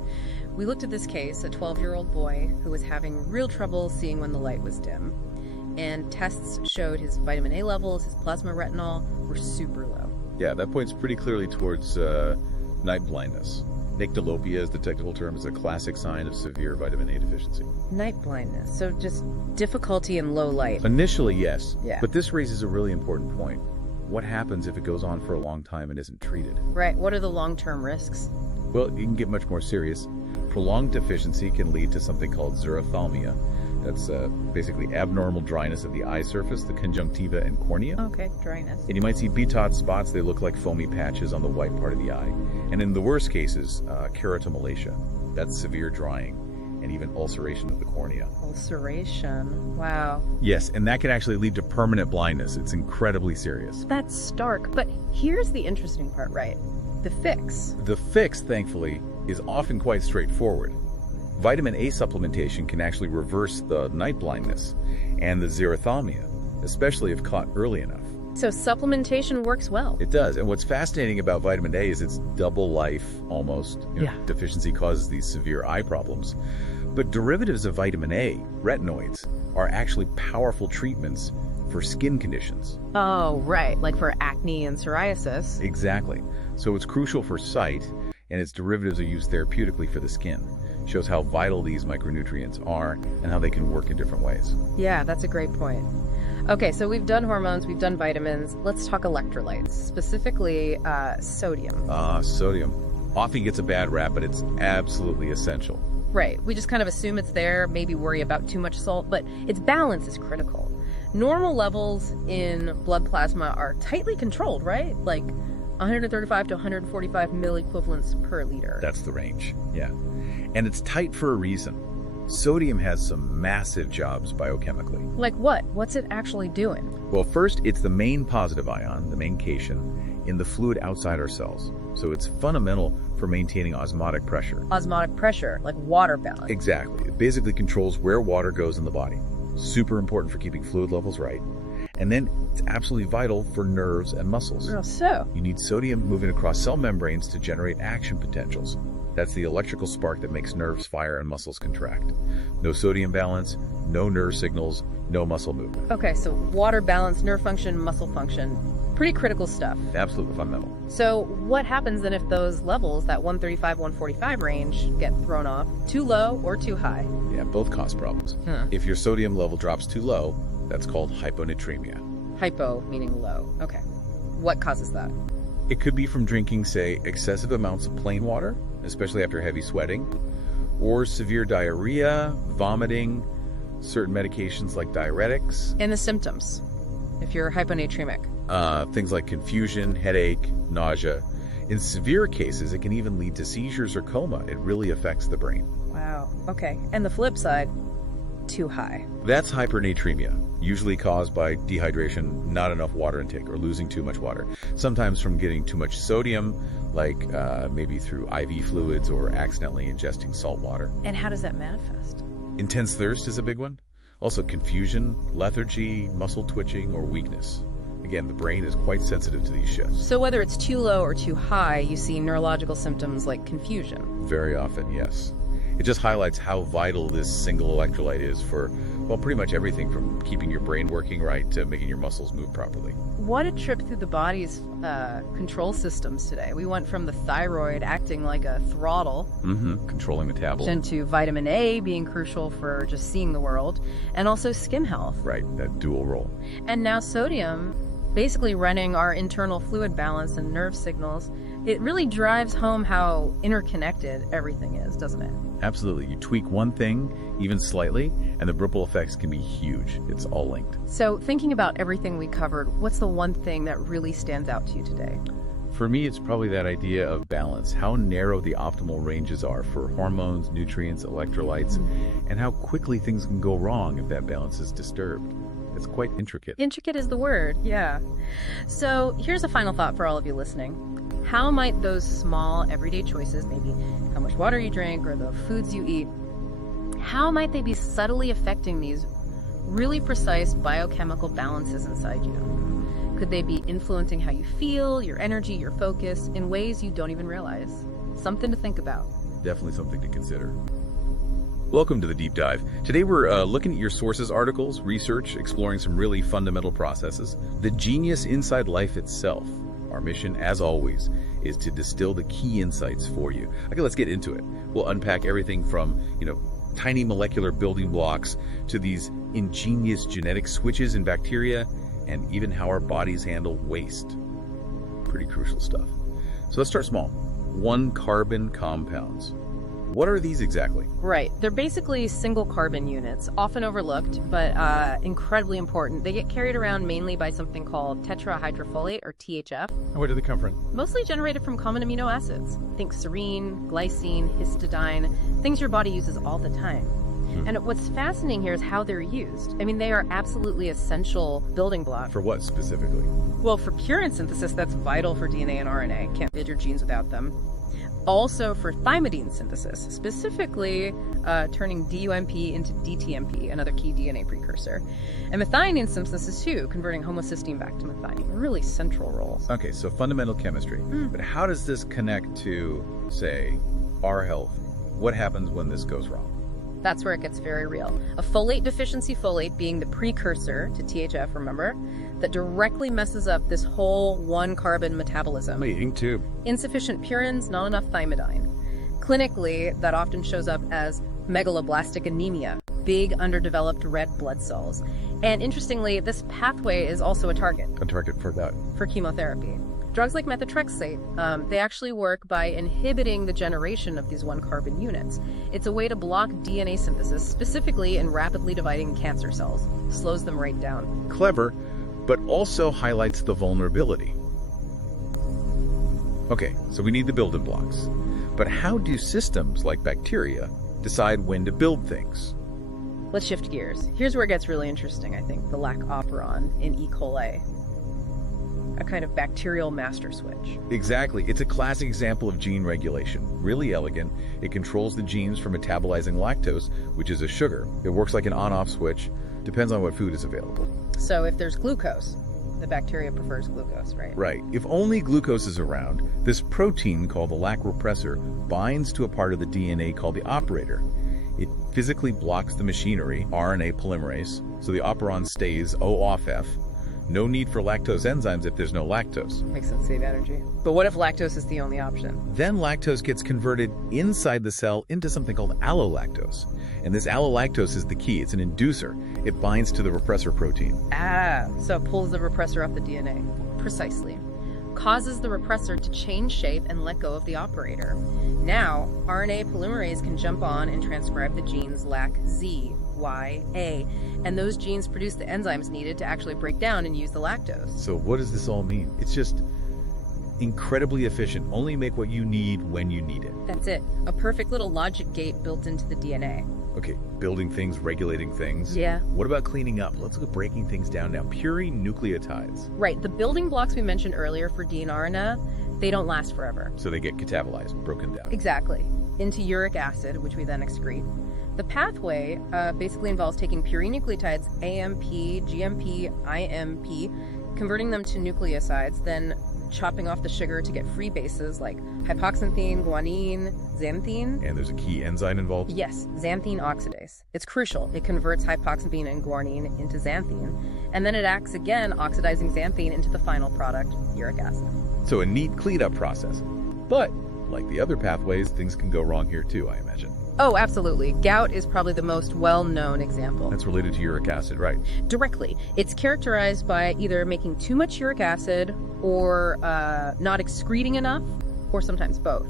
We looked at this case, a 12-year-old boy who was having real trouble seeing when the light was dim. And tests showed his vitamin A levels, his plasma retinol were super low. Yeah, that points pretty clearly towards night blindness. Nyctalopia, as the technical term, is a classic sign of severe vitamin A deficiency. Night blindness, so just difficulty in low light. Initially, yes. Yeah. But this raises a really important point. What happens if it goes on for a long time and isn't treated? Right, what are the long-term risks? Well, it can get much more serious. Prolonged deficiency can lead to something called xerophthalmia. That's basically abnormal dryness of the eye surface, the conjunctiva and cornea. Okay, dryness. And you might see Bitot spots. They look like foamy patches on the white part of the eye. And in the worst cases, keratomalacia. That's severe drying and even ulceration of the cornea. Ulceration, wow. Yes, and that can actually lead to permanent blindness. It's incredibly serious. That's stark, but here's the interesting part, right? The fix. The fix, thankfully, is often quite straightforward. Vitamin A supplementation can actually reverse the night blindness and the xerophthalmia, especially if caught early enough. So supplementation works well. It does. And what's fascinating about vitamin A is it's double life, almost. Deficiency causes these severe eye problems. But derivatives of vitamin A, retinoids, are actually powerful treatments for skin conditions. Oh, right, like for acne and psoriasis. Exactly. So it's crucial for sight, and its derivatives are used therapeutically for the skin. Shows how vital these micronutrients are and how they can work in different ways. Yeah, that's a great point. Okay, so we've done hormones, we've done vitamins. Let's talk electrolytes, specifically sodium. Sodium often gets a bad rap, but it's absolutely essential. Right, we just kind of assume it's there, maybe worry about too much salt, but its balance is critical. Normal levels in blood plasma are tightly controlled, right? Like 135 to 145 milliequivalents per liter. That's the range, yeah. And it's tight for a reason. Sodium has some massive jobs biochemically. Like what? What's it actually doing? Well, first, it's the main positive ion, the main cation, in the fluid outside our cells. So it's fundamental for maintaining osmotic pressure. Osmotic pressure, like water balance. Exactly. It basically controls where water goes in the body. Super important for keeping fluid levels right. And then it's absolutely vital for nerves and muscles. Oh, so? You need sodium moving across cell membranes to generate action potentials. That's the electrical spark that makes nerves fire and muscles contract. No sodium balance, no nerve signals, no muscle movement. Okay, so water balance, nerve function, muscle function, pretty critical stuff. Absolutely fundamental. So what happens then if those levels, that 135, 145 range, get thrown off? Too low or too high? Yeah, both cause problems. If your sodium level drops too low, that's called hyponatremia. Hypo meaning low. Okay. What causes that? It could be from drinking, say, excessive amounts of plain water, especially after heavy sweating, or severe diarrhea, vomiting, certain medications like diuretics. And the symptoms, if you're hyponatremic? Things like confusion, headache, nausea. In severe cases, it can even lead to seizures or coma. It really affects the brain. Wow. Okay. And the flip side, too high. That's hypernatremia, usually caused by dehydration, not enough water intake, or losing too much water. Sometimes from getting too much sodium, like maybe through IV fluids or accidentally ingesting salt water. And how does that manifest? Intense thirst is a big one. Also confusion, lethargy, muscle twitching, or weakness. Again, the brain is quite sensitive to these shifts. So whether it's too low or too high, you see neurological symptoms like confusion. Very often, yes. It just highlights how vital this single electrolyte is for, well, pretty much everything from keeping your brain working right to making your muscles move properly. What a trip through the body's control systems today. We went from the thyroid acting like a throttle. Controlling metabolism. To vitamin A being crucial for just seeing the world, and also skin health. Right, that dual role. And now sodium, basically running our internal fluid balance and nerve signals. It really drives home how interconnected everything is, doesn't it? Absolutely. You tweak one thing, even slightly, and the ripple effects can be huge. It's all linked. So thinking about everything we covered, what's the one thing that really stands out to you today? For me, it's probably that idea of balance, how narrow the optimal ranges are for hormones, nutrients, electrolytes, and how quickly things can go wrong if that balance is disturbed. It's quite intricate. Intricate is the word, yeah. So here's a final thought for all of you listening. How might those small everyday choices, maybe how much water you drink or the foods you eat, how might they be subtly affecting these really precise biochemical balances inside you? Could they be influencing how you feel, your energy, your focus, in ways you don't even realize? Something to think about. Definitely something to consider. Welcome to the Deep Dive. Today we're looking at your sources, articles, research, exploring some really fundamental processes. The genius inside life itself. Our mission, as always, is to distill the key insights for you. Okay, let's get into it. We'll unpack everything from, tiny molecular building blocks to these ingenious genetic switches in bacteria, and even how our bodies handle waste. Pretty crucial stuff. So let's start small. 1-carbon compounds. What are these exactly? Right. They're basically single carbon units, often overlooked, but incredibly important. They get carried around mainly by something called tetrahydrofolate, or THF. And where do they come from? Mostly generated from common amino acids. Think serine, glycine, histidine, things your body uses all the time. And what's fascinating here is how they're used. I mean, they are absolutely essential building blocks. For what specifically? Well, for purine synthesis, that's vital for DNA and RNA. Can't build your genes without them. Also for thymidine synthesis, specifically turning DUMP into DTMP, another key DNA precursor. And methionine synthesis too, converting homocysteine back to methionine. Really central roles. Okay, so fundamental chemistry. But how does this connect to, say, our health? What happens when this goes wrong? That's where it gets very real. A folate deficiency, folate being the precursor to THF, remember, that directly messes up this whole one-carbon metabolism. Eating too. Insufficient purines, not enough thymidine. Clinically, that often shows up as megaloblastic anemia, big underdeveloped red blood cells. And interestingly, this pathway is also a target. A target for that? For chemotherapy. Drugs like methotrexate, they actually work by inhibiting the generation of these one-carbon units. It's a way to block DNA synthesis, specifically in rapidly dividing cancer cells. Slows them right down. Clever, but also highlights the vulnerability. Okay, so we need the building blocks. But how do systems like bacteria decide when to build things? Let's shift gears. Here's where it gets really interesting, I think, the lac operon in E. coli. A kind of bacterial master switch. Exactly. It's a classic example of gene regulation. Really elegant. It controls the genes for metabolizing lactose, which is a sugar. It works like an on-off switch. Depends on what food is available. So if there's glucose, the bacteria prefers glucose, right? Right. If only glucose is around, this protein called the lac repressor binds to a part of the DNA called the operator. It physically blocks the machinery, RNA polymerase, so the operon stays O-off-F. No need for lactose enzymes if there's no lactose. Makes sense, save energy. But what if lactose is the only option? Then lactose gets converted inside the cell into something called allolactose. And this allolactose is the key. It's an inducer. It binds to the repressor protein. So it pulls the repressor off the DNA. Precisely. Causes the repressor to change shape and let go of the operator. Now, RNA polymerase can jump on and transcribe the genes LAC-Z, Y, A, and those genes produce the enzymes needed to actually break down and use the lactose. So what does this all mean? It's just incredibly efficient. Only make what you need when you need it. That's it. A perfect little logic gate built into the DNA. Okay, building things, regulating things. Yeah. What about cleaning up? Let's look at breaking things down now. Purine nucleotides. Right. The building blocks we mentioned earlier for DNRNA, they don't last forever. So they get catabolized, broken down. Exactly. Into uric acid, which we then excrete. The pathway basically involves taking purine nucleotides, AMP, GMP, IMP, converting them to nucleosides, then chopping off the sugar to get free bases like hypoxanthine, guanine, xanthine. And there's a key enzyme involved? Yes, xanthine oxidase. It's crucial. It converts hypoxanthine and guanine into xanthine, and then it acts again, oxidizing xanthine into the final product, uric acid. So a neat cleanup process. But, like the other pathways, things can go wrong here too, I imagine. Oh, absolutely. Gout is probably the most well-known example. That's related to uric acid, right? Directly. It's characterized by either making too much uric acid or not excreting enough, or sometimes both.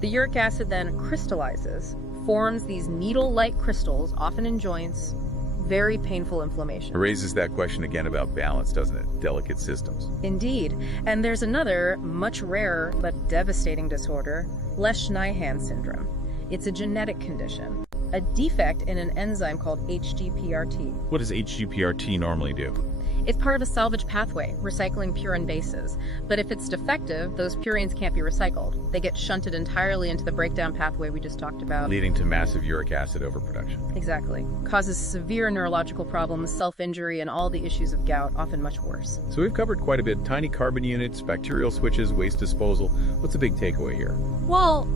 The uric acid then crystallizes, forms these needle-like crystals, often in joints, very painful inflammation. It raises that question again about balance, doesn't it? Delicate systems. Indeed. And there's another, much rarer but devastating disorder, Lesch-Nyhan syndrome. It's a genetic condition, a defect in an enzyme called HGPRT. What does HGPRT normally do? It's part of a salvage pathway, recycling purine bases. But if it's defective, those purines can't be recycled. They get shunted entirely into the breakdown pathway we just talked about. Leading to massive uric acid overproduction. Exactly. Causes severe neurological problems, self-injury, and all the issues of gout, often much worse. So we've covered quite a bit. Tiny carbon units, bacterial switches, waste disposal. What's the big takeaway here? Well,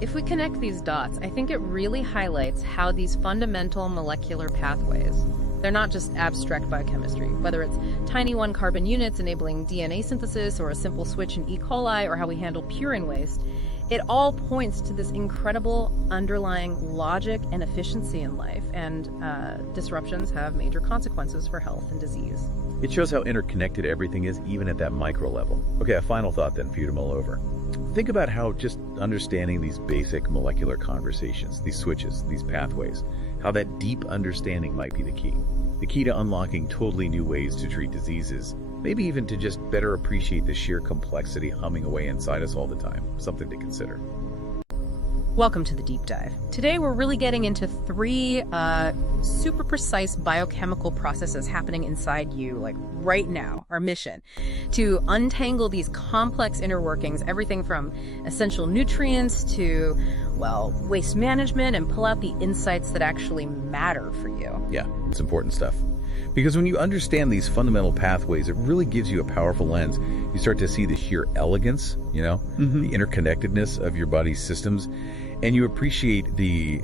if we connect these dots, I think it really highlights how these fundamental molecular pathways, they're not just abstract biochemistry, whether it's tiny one-carbon units enabling DNA synthesis or a simple switch in E. coli or how we handle purine waste, it all points to this incredible underlying logic and efficiency in life, and disruptions have major consequences for health and disease. It shows how interconnected everything is, even at that micro level. Okay, a final thought then for you to mull over. Think about how just understanding these basic molecular conversations, these switches, these pathways, how that deep understanding might be the key. The key to unlocking totally new ways to treat diseases, maybe even to just better appreciate the sheer complexity humming away inside us all the time. Something to consider. Welcome to the deep dive. Today we're really getting into three super precise biochemical processes happening inside you, like right now. Our mission to untangle these complex inner workings, everything from essential nutrients to, well, waste management, and pull out the insights that actually matter for you. Yeah, it's important stuff. Because when you understand these fundamental pathways, it really gives you a powerful lens. You start to see the sheer elegance, the interconnectedness of your body's systems. And you appreciate the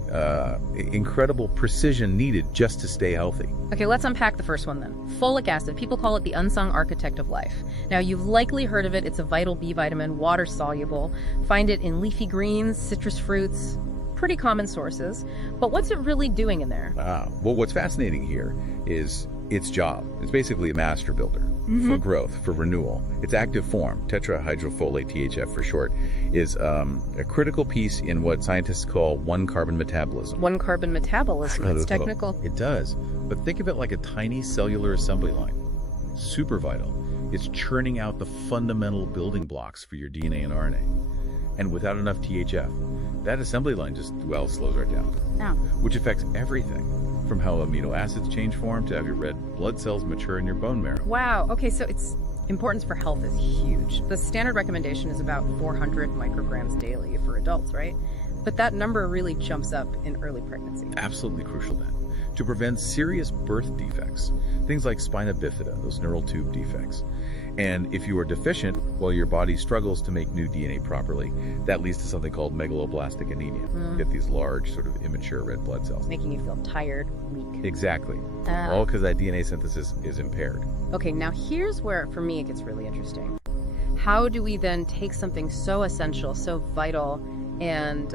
incredible precision needed just to stay healthy. Okay, let's unpack the first one then. Folic acid. People call it the unsung architect of life. Now, you've likely heard of it. It's a vital B vitamin, water-soluble. Find it in leafy greens, citrus fruits, pretty common sources. But what's it really doing in there? Well, what's fascinating here is its job. It's basically a master builder for growth, for renewal. Its active form, tetrahydrofolate, THF for short, is a critical piece in what scientists call one-carbon metabolism. One-carbon metabolism. It's technical. It does. But think of it like a tiny cellular assembly line. Super vital. It's churning out the fundamental building blocks for your DNA and RNA. And without enough THF, that assembly line just, well, slows right down. Oh. Which affects everything, from how amino acids change form to how your red blood cells mature in your bone marrow. Wow. Okay, so its importance for health is huge. The standard recommendation is about 400 micrograms daily for adults, right? But that number really jumps up in early pregnancy. Absolutely crucial then, to prevent serious birth defects, things like spina bifida, those neural tube defects. And if you are deficient while your body struggles to make new DNA properly, that leads to something called megaloblastic anemia. You get these large, sort of immature red blood cells. Making you feel tired, weak. Exactly. All because that DNA synthesis is impaired. Okay, now here's where, for me, it gets really interesting. How do we then take something so essential, so vital, and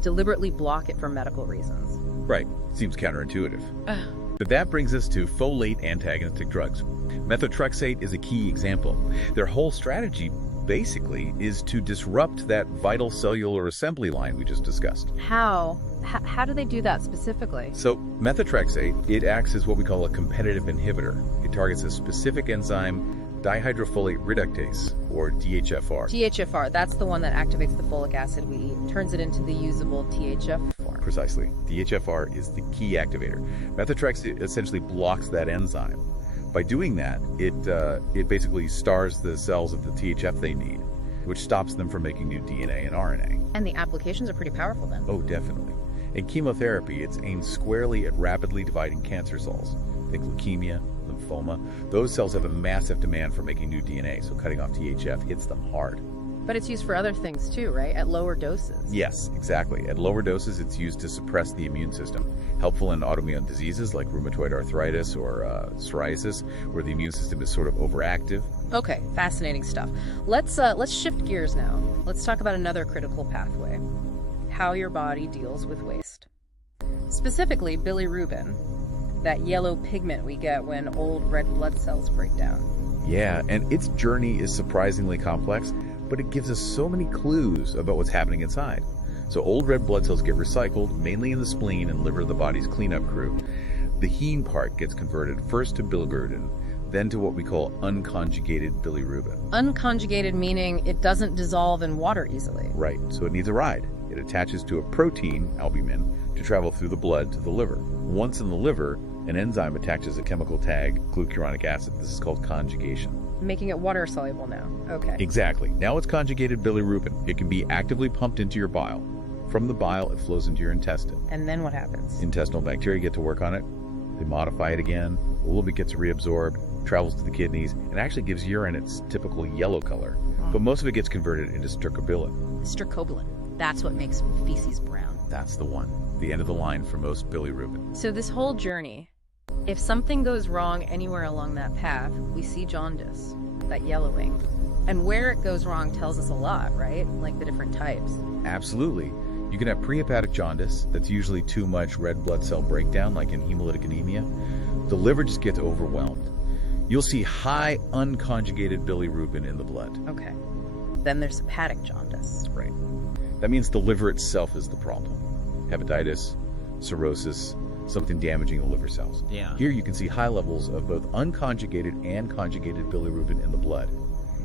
deliberately block it for medical reasons? Right. Seems counterintuitive. But that brings us to folate antagonistic drugs. Methotrexate is a key example. Their whole strategy, basically, is to disrupt that vital cellular assembly line we just discussed. How? How do they do that specifically? So, methotrexate, it acts as what we call a competitive inhibitor. It targets a specific enzyme, dihydrofolate reductase, or DHFR. DHFR, that's the one that activates the folic acid we eat, turns it into the usable THF form. Precisely. DHFR is the key activator. Methotrexate essentially blocks that enzyme. By doing that, it basically stars the cells of the THF they need, which stops them from making new DNA and RNA. And the applications are pretty powerful then. Oh, definitely. In chemotherapy, it's aimed squarely at rapidly dividing cancer cells. Think leukemia, lymphoma. Those cells have a massive demand for making new DNA, so cutting off THF hits them hard. But it's used for other things too, right? At lower doses. Yes, exactly. At lower doses, it's used to suppress the immune system. Helpful in autoimmune diseases like rheumatoid arthritis or psoriasis, where the immune system is sort of overactive. Okay, fascinating stuff. Let's shift gears now. Let's talk about another critical pathway: how your body deals with waste. Specifically, bilirubin, that yellow pigment we get when old red blood cells break down. Yeah, and its journey is surprisingly complex, but it gives us so many clues about what's happening inside. So old red blood cells get recycled, mainly in the spleen and liver of the body's cleanup crew. The heme part gets converted first to bilirubin, then to what we call unconjugated bilirubin. Unconjugated meaning it doesn't dissolve in water easily. Right, so it needs a ride. It attaches to a protein, albumin, to travel through the blood to the liver. Once in the liver, an enzyme attaches a chemical tag, glucuronic acid. This is called conjugation. Making it water soluble now. Okay. Exactly. Now it's conjugated bilirubin. It can be actively pumped into your bile. From the bile, it flows into your intestine. And then what happens? Intestinal bacteria get to work on it. They modify it again. A little bit gets reabsorbed, travels to the kidneys, and actually gives urine its typical yellow color. But most of it gets converted into stercobilin. Stercobilin. That's what makes feces brown. That's the one. The end of the line for most bilirubin. So this whole journey, if something goes wrong anywhere along that path, we see jaundice, that yellowing. And where it goes wrong tells us a lot, right? Like the different types. Absolutely. You can have prehepatic jaundice. That's usually too much red blood cell breakdown, like in hemolytic anemia. The liver just gets overwhelmed. You'll see high unconjugated bilirubin in the blood. Okay. Then there's hepatic jaundice. Right. That means the liver itself is the problem. Hepatitis, cirrhosis, something damaging the liver cells. Yeah. Here you can see high levels of both unconjugated and conjugated bilirubin in the blood.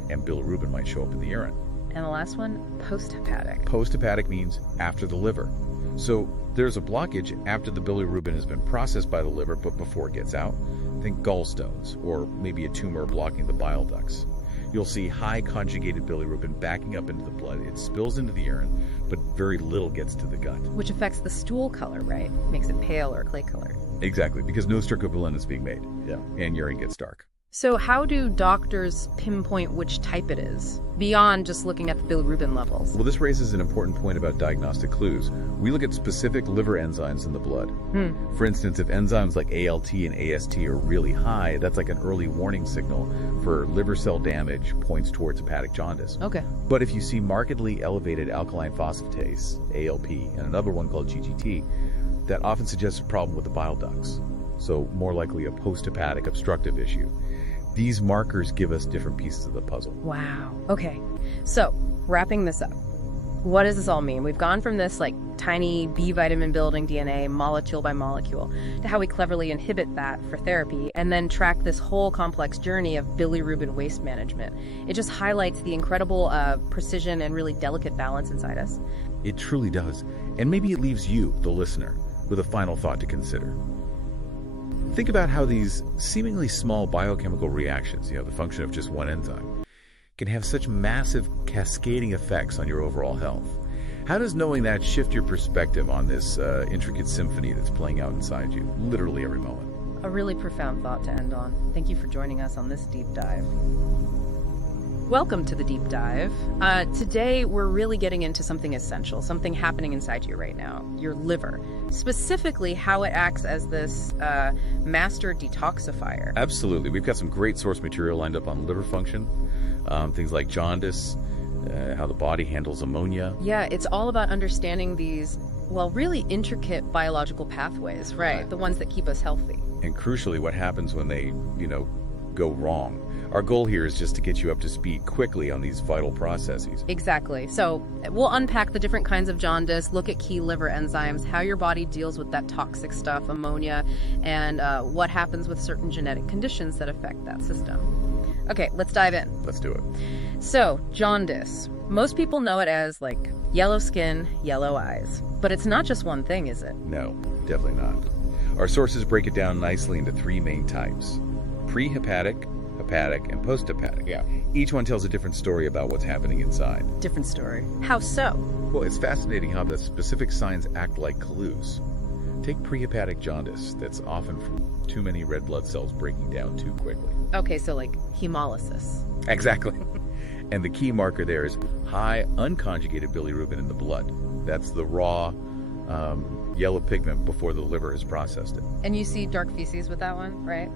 And bilirubin might show up in the urine. And the last one, post-hepatic. Post-hepatic means after the liver. So there's a blockage after the bilirubin has been processed by the liver, but before it gets out. Think gallstones, or maybe a tumor blocking the bile ducts. You'll see high conjugated bilirubin backing up into the blood. It spills into the urine, but very little gets to the gut. Which affects the stool color, right? Makes it pale or clay colored. Exactly, because no stercobilin is being made. Yeah. And urine gets dark. So how do doctors pinpoint which type it is, beyond just looking at the bilirubin levels? Well, this raises an important point about diagnostic clues. We look at specific liver enzymes in the blood. For instance, if enzymes like ALT and AST are really high, that's like an early warning signal for liver cell damage, points towards hepatic jaundice. Okay. But if you see markedly elevated alkaline phosphatase, ALP, and another one called GGT, that often suggests a problem with the bile ducts. So more likely a post-hepatic obstructive issue. These markers give us different pieces of the puzzle. Wow. Okay. So, wrapping this up, what does this all mean? We've gone from this like tiny B vitamin building DNA molecule by molecule to how we cleverly inhibit that for therapy and then track this whole complex journey of bilirubin waste management. It just highlights the incredible precision and really delicate balance inside us. It truly does. And maybe it leaves you, the listener, with a final thought to consider. Think about how these seemingly small biochemical reactions, the function of just one enzyme, can have such massive cascading effects on your overall health. How does knowing that shift your perspective on this intricate symphony that's playing out inside you, literally every moment? A really profound thought to end on. Thank you for joining us on this deep dive. Welcome to the deep dive. Today, we're really getting into something essential, something happening inside you right now, your liver. Specifically, how it acts as this master detoxifier. Absolutely. We've got some great source material lined up on liver function, things like jaundice, how the body handles ammonia. Yeah, it's all about understanding these, well, really intricate biological pathways, right? The ones that keep us healthy. And crucially, what happens when they, go wrong. Our goal here is just to get you up to speed quickly on these vital processes. Exactly. So we'll unpack the different kinds of jaundice, look at key liver enzymes, how your body deals with that toxic stuff, ammonia, and what happens with certain genetic conditions that affect that system. Okay, let's dive in. Let's do it. So, jaundice. Most people know it as like yellow skin, yellow eyes. But it's not just one thing, is it? No, definitely not. Our sources break it down nicely into three main types: pre-hepatic, hepatic, and post-hepatic. Yeah. Each one tells a different story about what's happening inside. Different story. How so? Well, it's fascinating how the specific signs act like clues. Take pre-hepatic jaundice that's often from too many red blood cells breaking down too quickly. Okay, so like hemolysis. Exactly. And the key marker there is high unconjugated bilirubin in the blood. That's the raw yellow pigment before the liver has processed it. And you see dark feces with that one, right?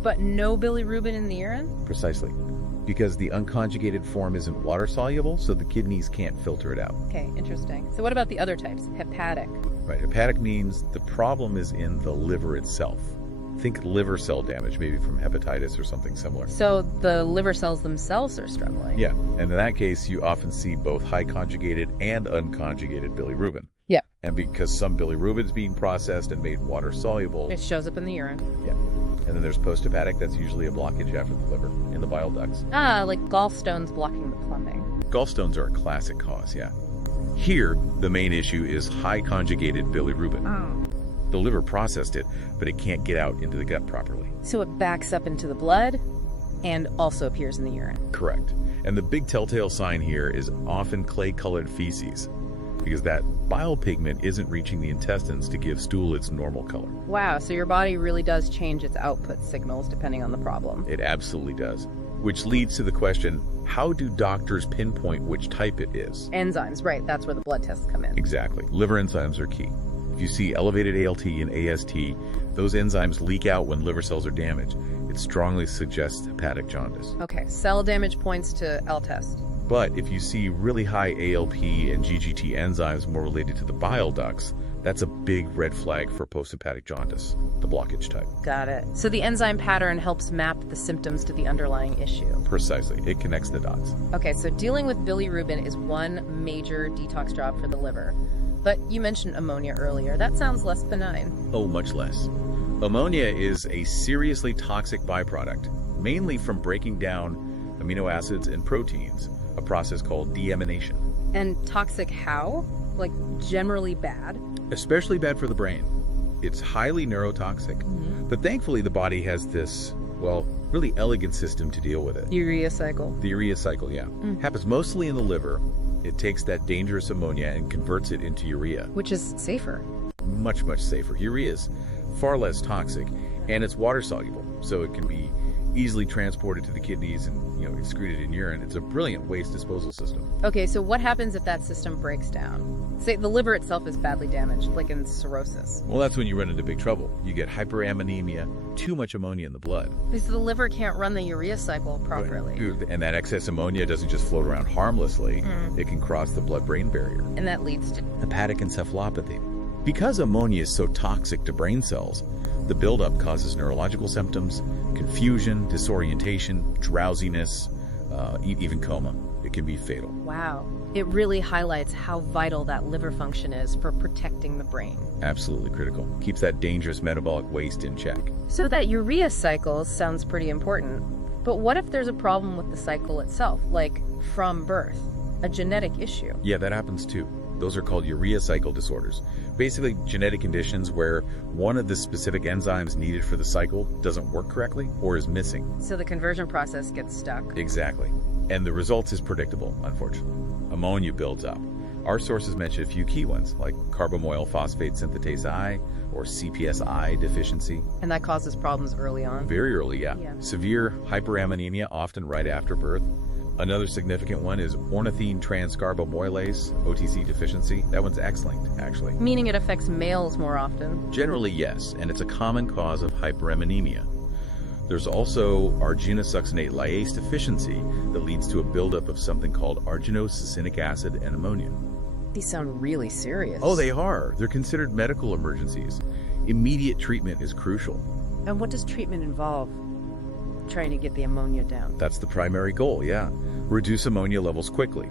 But no bilirubin in the urine? Precisely. Because the unconjugated form isn't water soluble, so the kidneys can't filter it out. Okay, interesting. So what about the other types? Hepatic. Right, hepatic means the problem is in the liver itself. Think liver cell damage, maybe from hepatitis or something similar. So the liver cells themselves are struggling. Yeah, and in that case, you often see both high conjugated and unconjugated bilirubin. Yeah. And because some bilirubin is being processed and made water soluble. It shows up in the urine. Yeah. And then there's post-hepatic, that's usually a blockage after the liver in the bile ducts. Ah, like gallstones blocking the plumbing. Gallstones are a classic cause, yeah. Here, the main issue is high conjugated bilirubin. Oh. The liver processed it, but it can't get out into the gut properly. So it backs up into the blood and also appears in the urine. Correct. And the big telltale sign here is often clay-colored feces, because that bile pigment isn't reaching the intestines to give stool its normal color. Wow, so your body really does change its output signals depending on the problem. It absolutely does. Which leads to the question, how do doctors pinpoint which type it is? Enzymes, right, that's where the blood tests come in. Exactly. Liver enzymes are key. If you see elevated ALT and AST, those enzymes leak out when liver cells are damaged. It strongly suggests hepatic jaundice. Okay, cell damage points to L-test. But if you see really high ALP and GGT enzymes more related to the bile ducts, that's a big red flag for post-hepatic jaundice, the blockage type. Got it. So the enzyme pattern helps map the symptoms to the underlying issue. Precisely. It connects the dots. Okay, so dealing with bilirubin is one major detox job for the liver. But you mentioned ammonia earlier. That sounds less benign. Oh, much less. Ammonia is a seriously toxic byproduct, mainly from breaking down amino acids and proteins, a process called deamination. And toxic how? Like generally bad? Especially bad for the brain. It's highly neurotoxic, but thankfully the body has this, well, really elegant system to deal with it. Urea cycle. The urea cycle, yeah. Happens mostly in the liver. It takes that dangerous ammonia and converts it into urea. Which is safer. Much, much safer. Urea is far less toxic, and it's water soluble, so it can be easily transported to the kidneys and, excreted in urine. It's a brilliant waste disposal system. Okay, so what happens if that system breaks down? Say the liver itself is badly damaged, like in cirrhosis. Well, that's when you run into big trouble. You get hyperammonemia, too much ammonia in the blood. Because the liver can't run the urea cycle properly. And that excess ammonia doesn't just float around harmlessly. It can cross the blood-brain barrier. And that leads to Hepatic encephalopathy. Because ammonia is so toxic to brain cells, the buildup causes neurological symptoms, confusion, disorientation, drowsiness, even coma. It can be fatal. Wow. It really highlights how vital that liver function is for protecting the brain. Absolutely critical. Keeps that dangerous metabolic waste in check. So that urea cycle sounds pretty important. But what if there's a problem with the cycle itself, like from birth, a genetic issue? Yeah, that happens too. Those are called urea cycle disorders. Basically, genetic conditions where one of the specific enzymes needed for the cycle doesn't work correctly or is missing. So the conversion process gets stuck. Exactly. And the results is predictable, unfortunately. Ammonia builds up. Our sources mention a few key ones, like carbamoyl phosphate synthetase I or CPSI deficiency. And that causes problems early on? Very early, yeah. Severe hyperammonemia, often right after birth. Another significant one is ornithine transcarbamylase, OTC deficiency. That one's X-linked, actually. Meaning it affects males more often? Generally, yes, and it's a common cause of hyperammonemia. There's also arginosuccinate lyase deficiency that leads to a buildup of something called arginosuccinic acid and ammonia. These sound really serious. Oh, they are. They're considered medical emergencies. Immediate treatment is crucial. And what does treatment involve? Trying to get the ammonia down. That's the primary goal, yeah. Reduce ammonia levels quickly.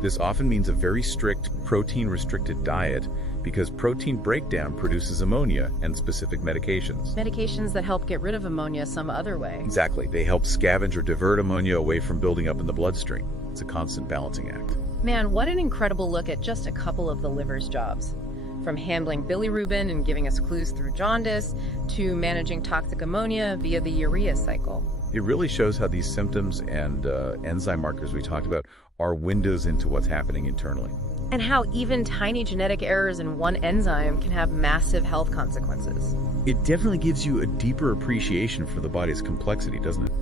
This often means a very strict protein-restricted diet because protein breakdown produces ammonia and specific medications. Medications that help get rid of ammonia some other way. Exactly. They help scavenge or divert ammonia away from building up in the bloodstream. It's a constant balancing act. Man, what an incredible look at just a couple of the liver's jobs. From handling bilirubin and giving us clues through jaundice, to managing toxic ammonia via the urea cycle. It really shows how these symptoms and enzyme markers we talked about are windows into what's happening internally. And how even tiny genetic errors in one enzyme can have massive health consequences. It definitely gives you a deeper appreciation for the body's complexity, doesn't it?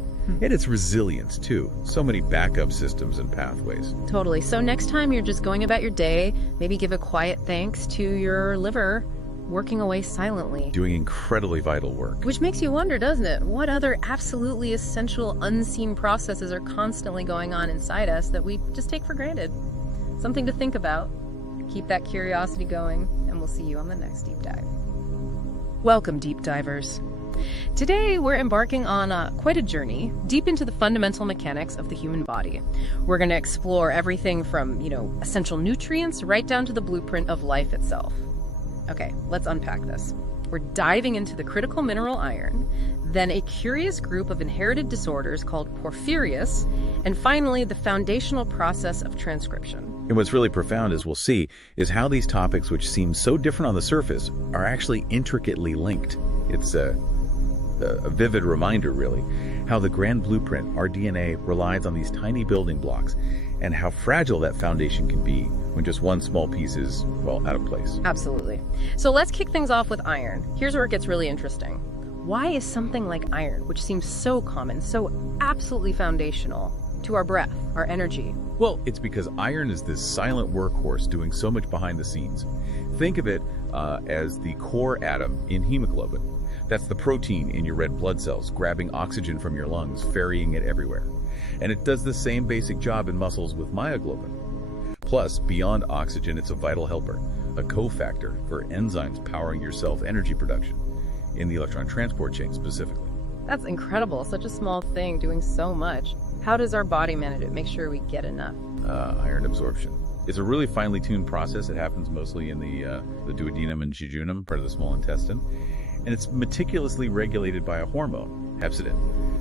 And its resilience, too. So many backup systems and pathways. Totally. So next time you're just going about your day, maybe give a quiet thanks to your liver working away silently. Doing incredibly vital work. Which makes you wonder, doesn't it? What other absolutely essential unseen processes are constantly going on inside us that we just take for granted? Something to think about. Keep that curiosity going, and we'll see you on the next deep dive. Welcome, deep divers. Today, we're embarking on quite a journey deep into the fundamental mechanics of the human body. We're going to explore everything from, essential nutrients right down to the blueprint of life itself. Okay, let's unpack this. We're diving into the critical mineral iron, then a curious group of inherited disorders called porphyrias, and finally, the foundational process of transcription. And what's really profound, as we'll see, is how these topics, which seem so different on the surface, are actually intricately linked. It's a vivid reminder, really, how the grand blueprint, our DNA, relies on these tiny building blocks and how fragile that foundation can be when just one small piece is, out of place. Absolutely. So let's kick things off with iron. Here's where it gets really interesting. Why is something like iron, which seems so common, so absolutely foundational to our breath, our energy? Well, it's because iron is this silent workhorse doing so much behind the scenes. Think of it as the core atom in hemoglobin. That's the protein in your red blood cells, grabbing oxygen from your lungs, ferrying it everywhere. And it does the same basic job in muscles with myoglobin. Plus, beyond oxygen, it's a vital helper, a cofactor for enzymes powering your cell's energy production, in the electron transport chain specifically. That's incredible, such a small thing doing so much. How does our body manage it? Make sure we get enough? Iron absorption. It's a really finely tuned process. It happens mostly in the duodenum and jejunum, part of the small intestine. And it's meticulously regulated by a hormone, hepcidin.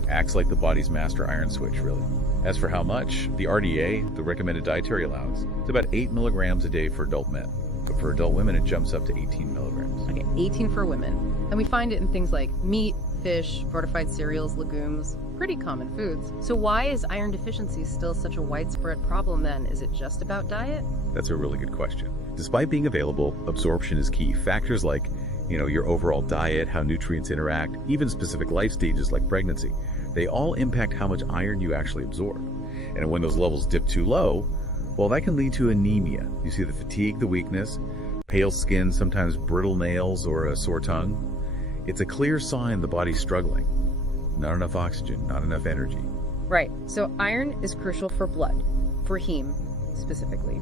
Acts like the body's master iron switch, really. As for how much, the RDA, the recommended dietary allowance, is about 8 milligrams a day for adult men. But for adult women, it jumps up to 18 milligrams. Okay, 18 for women. And we find it in things like meat, fish, fortified cereals, legumes, pretty common foods. So why is iron deficiency still such a widespread problem then? Is it just about diet? That's a really good question. Despite being available, absorption is key. Factors like your overall diet, how nutrients interact, even specific life stages like pregnancy, They all impact how much iron you actually absorb. And when those levels dip too low, well, that can lead to anemia. You see the fatigue, the weakness, pale skin, sometimes brittle nails, or a sore tongue. It's a clear sign the body's struggling. Not enough oxygen, not enough energy. Right. So iron is crucial for blood, for heme specifically.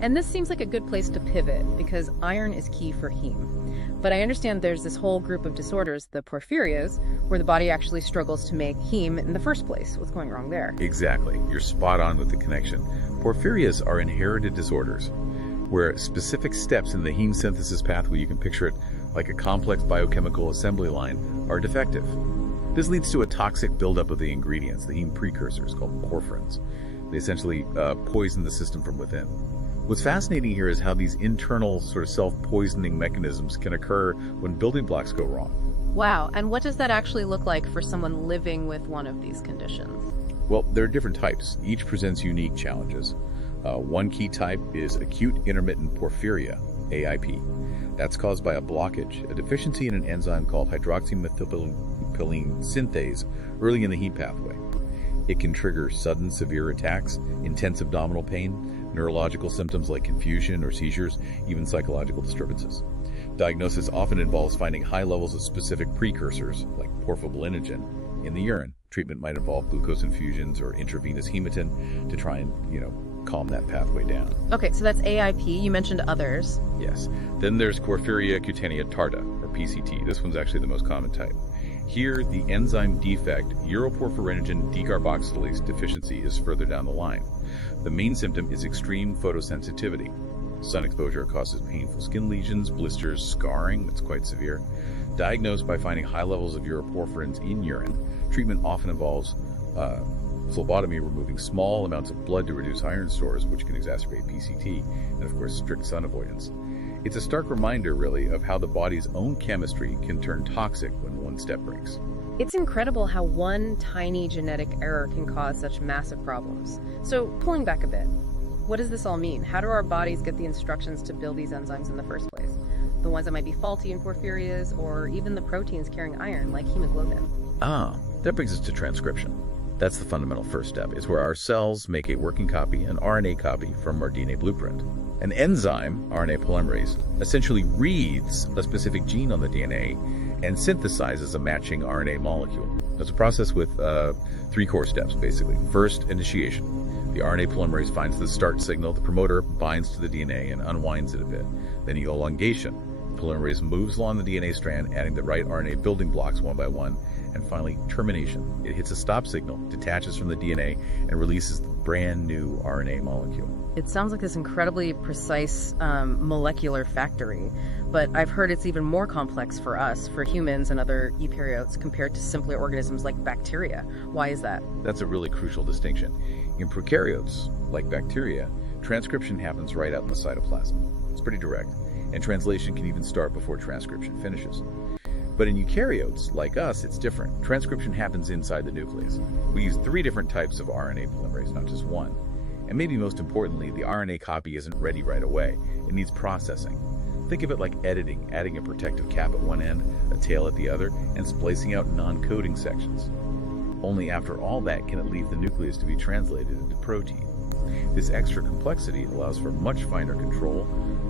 And this seems like a good place to pivot because iron is key for heme. But I understand there's this whole group of disorders, the porphyrias, where the body actually struggles to make heme in the first place. What's going wrong there? Exactly. You're spot on with the connection. Porphyrias are inherited disorders where specific steps in the heme synthesis pathway, you can picture it like a complex biochemical assembly line, are defective. This leads to a toxic buildup of the ingredients, the heme precursors called porphyrins. They essentially poison the system from within. What's fascinating here is how these internal sort of self-poisoning mechanisms can occur when building blocks go wrong. Wow, and what does that actually look like for someone living with one of these conditions? Well, there are different types. Each presents unique challenges. One key type is acute intermittent porphyria, AIP. That's caused by a blockage, a deficiency in an enzyme called hydroxymethylpilene synthase early in the heme pathway. It can trigger sudden severe attacks, intense abdominal pain, neurological symptoms like confusion or seizures, even psychological disturbances. Diagnosis often involves finding high levels of specific precursors, like porphobilinogen, in the urine. Treatment might involve glucose infusions or intravenous hematin to try and, calm that pathway down. Okay, so that's AIP. You mentioned others. Yes. Then there's porphyria cutanea tarda, or PCT. This one's actually the most common type. Here, the enzyme defect, uroporphyrinogen decarboxylase deficiency, is further down the line. The main symptom is extreme photosensitivity. Sun exposure causes painful skin lesions, blisters, scarring. It's quite severe. Diagnosed by finding high levels of uroporphyrins in urine, treatment often involves phlebotomy, removing small amounts of blood to reduce iron stores, which can exacerbate PCT, and of course, strict sun avoidance. It's a stark reminder, really, of how the body's own chemistry can turn toxic when one step breaks. It's incredible how one tiny genetic error can cause such massive problems. So, pulling back a bit, what does this all mean? How do our bodies get the instructions to build these enzymes in the first place? The ones that might be faulty in porphyrias, or even the proteins carrying iron, like hemoglobin. That brings us to transcription. That's the fundamental first step. It's where our cells make a working copy, an RNA copy, from our DNA blueprint. An enzyme, RNA polymerase, essentially reads a specific gene on the DNA and synthesizes a matching RNA molecule. That's a process with 3 core steps, basically. First, initiation. The RNA polymerase finds the start signal, the promoter binds to the DNA and unwinds it a bit. Then elongation. The polymerase moves along the DNA strand, adding the right RNA building blocks one by one. And finally, termination. It hits a stop signal, detaches from the DNA, and releases the brand new RNA molecule. It sounds like this incredibly precise molecular factory, but I've heard it's even more complex for us, for humans and other eukaryotes, compared to simpler organisms like bacteria. Why is that? That's a really crucial distinction. In prokaryotes, like bacteria, transcription happens right out in the cytoplasm. It's pretty direct, and translation can even start before transcription finishes. But in eukaryotes, like us, it's different. Transcription happens inside the nucleus. We use 3 different types of RNA polymerase, not just one. And maybe most importantly, the RNA copy isn't ready right away. It needs processing. Think of it like editing, adding a protective cap at one end, a tail at the other, and splicing out non-coding sections. Only after all that can it leave the nucleus to be translated into protein. This extra complexity allows for much finer control,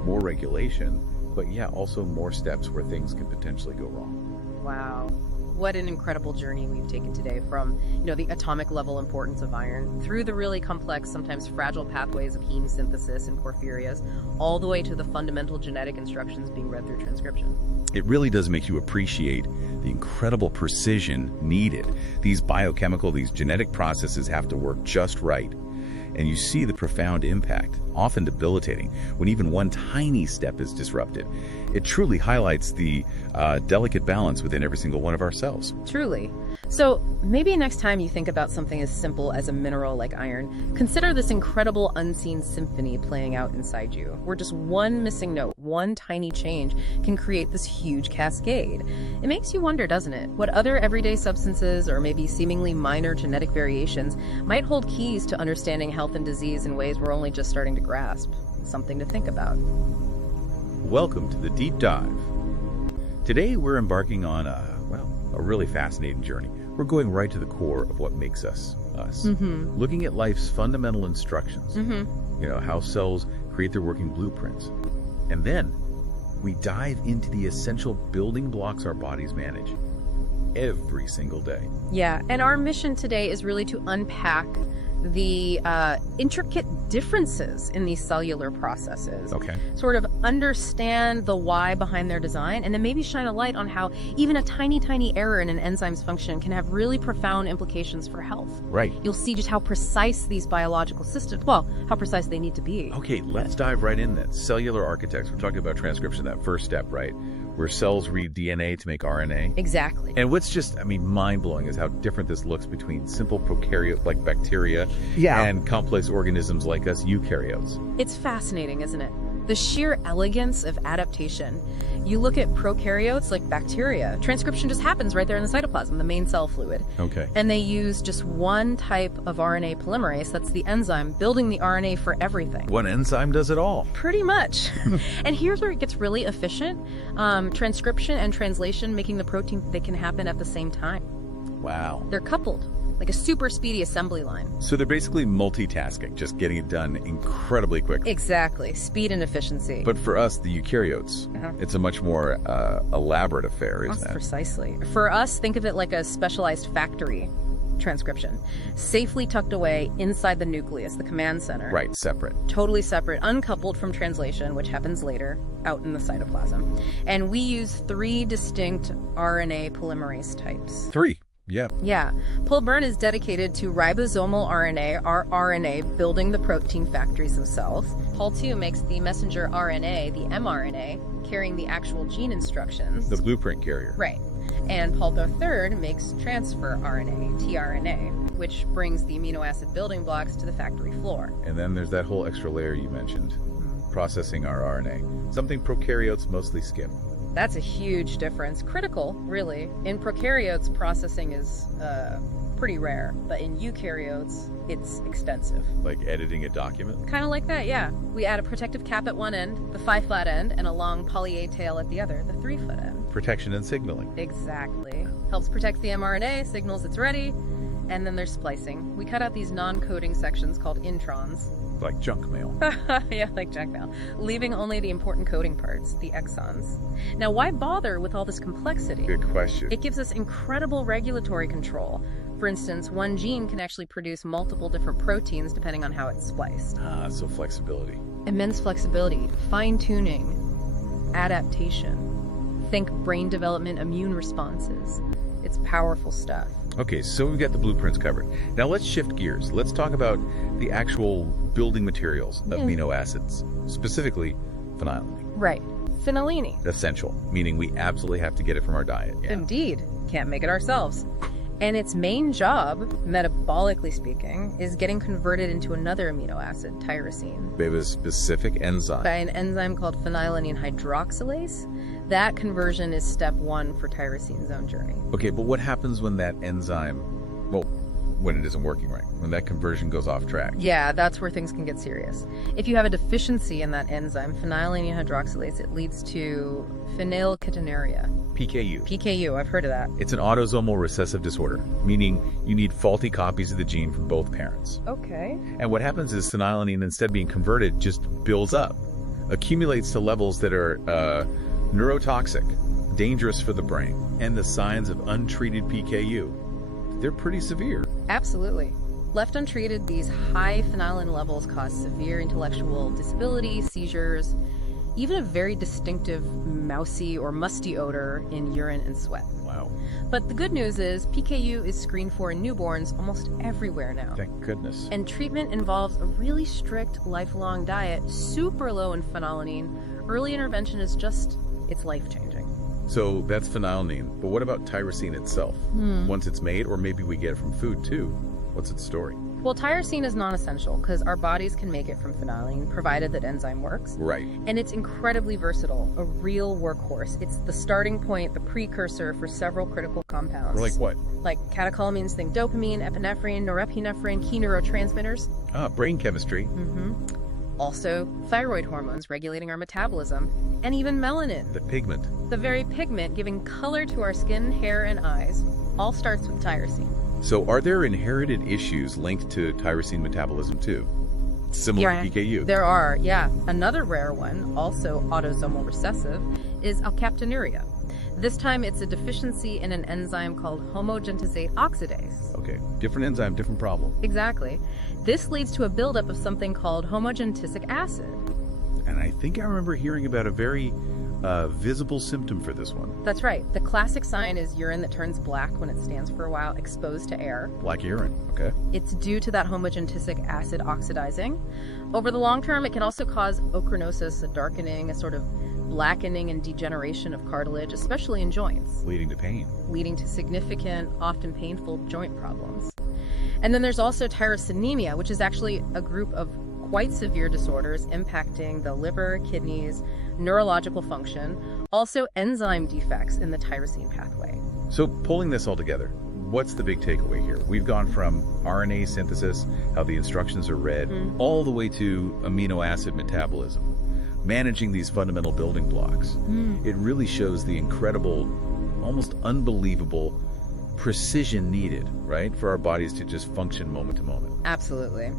more regulation, but also more steps where things can potentially go wrong. Wow. What an incredible journey we've taken today from, the atomic level importance of iron through the really complex, sometimes fragile pathways of heme synthesis and porphyrias, all the way to the fundamental genetic instructions being read through transcription. It really does make you appreciate the incredible precision needed. These genetic processes have to work just right. And you see the profound impact, often debilitating, when even one tiny step is disrupted. It truly highlights the delicate balance within every single one of our cells. Truly. So maybe next time you think about something as simple as a mineral like iron, consider this incredible unseen symphony playing out inside you, where just one missing note, one tiny change can create this huge cascade. It makes you wonder, doesn't it, what other everyday substances or maybe seemingly minor genetic variations might hold keys to understanding health and disease in ways we're only just starting to grasp. Something to think about. Welcome to the Deep Dive. Today we're embarking on a really fascinating journey. We're going right to the core of what makes us us. Looking at life's fundamental instructions, how cells create their working blueprints. And then we dive into the essential building blocks our bodies manage every single day. Yeah, and our mission today is really to unpack the intricate differences in these cellular processes. Okay. Sort of understand the why behind their design, and then maybe shine a light on how even a tiny, tiny error in an enzyme's function can have really profound implications for health. Right. You'll see just how precise these biological systems, how precise they need to be. Okay, let's dive right in then. Cellular architects. We're talking about transcription, that first step, right? Where cells read DNA to make RNA. Exactly. And what's just, mind-blowing is how different this looks between simple prokaryote like bacteria and complex organisms like us, eukaryotes. It's fascinating, isn't it? The sheer elegance of adaptation. You look at prokaryotes like bacteria, transcription just happens right there in the cytoplasm, the main cell fluid. Okay. And they use just one type of RNA polymerase, that's the enzyme, building the RNA for everything. One enzyme does it all. Pretty much. And here's where it gets really efficient. Transcription and translation, making the protein, they can happen at the same time. Wow. They're coupled, like a super speedy assembly line. So they're basically multitasking, just getting it done incredibly quickly. Exactly. Speed and efficiency. But for us, the eukaryotes, it's a much more elaborate affair, isn't it? Precisely. For us, think of it like a specialized factory transcription, safely tucked away inside the nucleus, the command center. Right, separate. Totally separate, uncoupled from translation, which happens later, out in the cytoplasm. And we use 3 distinct RNA polymerase types. 3? Yeah. Yeah. Pol-Bern is dedicated to ribosomal RNA, our RNA, building the protein factories themselves. Pol-2 makes the messenger RNA, the mRNA, carrying the actual gene instructions. The blueprint carrier. Right. And Pol-3 makes transfer RNA, tRNA, which brings the amino acid building blocks to the factory floor. And then there's that whole extra layer you mentioned, processing our RNA, something prokaryotes mostly skip. That's a huge difference. Critical, really. In prokaryotes, processing is pretty rare, but in eukaryotes, it's extensive. Like editing a document? Kind of like that, yeah. We add a protective cap at one end, the 5-flat end, and a long poly-A tail at the other, the 3-foot end. Protection and signaling. Exactly. Helps protect the mRNA, signals it's ready, and then there's splicing. We cut out these non-coding sections called introns. Like junk mail. Yeah, like junk mail. Leaving only the important coding parts, the exons. Now, why bother with all this complexity? Good question. It gives us incredible regulatory control. For instance, one gene can actually produce multiple different proteins depending on how it's spliced. So flexibility. Immense flexibility, fine-tuning, adaptation. Think brain development, immune responses. It's powerful stuff. Okay, so we've got the blueprints covered. Now let's shift gears. Let's talk about the actual building materials of amino acids, specifically phenylalanine. Right. Phenylalanine. Essential, meaning we absolutely have to get it from our diet. Yeah. Indeed. Can't make it ourselves. And its main job, metabolically speaking, is getting converted into another amino acid, tyrosine. We have a specific enzyme. By an enzyme called phenylalanine hydroxylase. That conversion is step 1 for tyrosine's own journey. Okay, but what happens when that enzyme, when it isn't working right, when that conversion goes off track? Yeah, that's where things can get serious. If you have a deficiency in that enzyme, phenylalanine hydroxylase, it leads to phenylketonuria. PKU. PKU, I've heard of that. It's an autosomal recessive disorder, meaning you need faulty copies of the gene from both parents. Okay. And what happens is phenylalanine, instead of being converted, just builds up, accumulates to levels that are neurotoxic, dangerous for the brain. And the signs of untreated PKU, they're pretty severe. Absolutely. Left untreated, these high phenylalanine levels cause severe intellectual disability, seizures, even a very distinctive mousy or musty odor in urine and sweat. Wow. But the good news is PKU is screened for in newborns almost everywhere now. Thank goodness. And treatment involves a really strict lifelong diet, super low in phenylalanine. Early intervention is it's life-changing. So that's phenylalanine. But what about tyrosine itself? Once it's made, or maybe we get it from food too. What's its story? Well, tyrosine is non-essential because our bodies can make it from phenylalanine, provided that enzyme works. Right. And it's incredibly versatile, a real workhorse. It's the starting point, the precursor for several critical compounds. Like what? Like catecholamines, think dopamine, epinephrine, norepinephrine, key neurotransmitters. Brain chemistry. Also, thyroid hormones regulating our metabolism, and even melanin. The pigment. The very pigment giving color to our skin, hair, and eyes. all starts with tyrosine. So are there inherited issues linked to tyrosine metabolism too? Similar to PKU? There are, yeah. Another rare one, also autosomal recessive, is alkaptonuria. This time it's a deficiency in an enzyme called homogentisate oxidase. Okay, different enzyme, different problem. Exactly. This leads to a buildup of something called homogentisic acid. And I think I remember hearing about a very visible symptom for this one. That's right. The classic sign is urine that turns black when it stands for a while exposed to air. Black urine, okay. It's due to that homogentisic acid oxidizing. Over the long term, it can also cause ochronosis, a darkening, a sort of blackening and degeneration of cartilage, especially in joints. Leading to pain. Leading to significant, often painful joint problems. And then there's also tyrosinemia, which is actually a group of quite severe disorders impacting the liver, kidneys, neurological function, also enzyme defects in the tyrosine pathway. So pulling this all together, what's the big takeaway here? We've gone from RNA synthesis, how the instructions are read, all the way to amino acid metabolism, managing these fundamental building blocks. It really shows the incredible, almost unbelievable precision needed, right, for our bodies to just function moment to moment. Absolutely.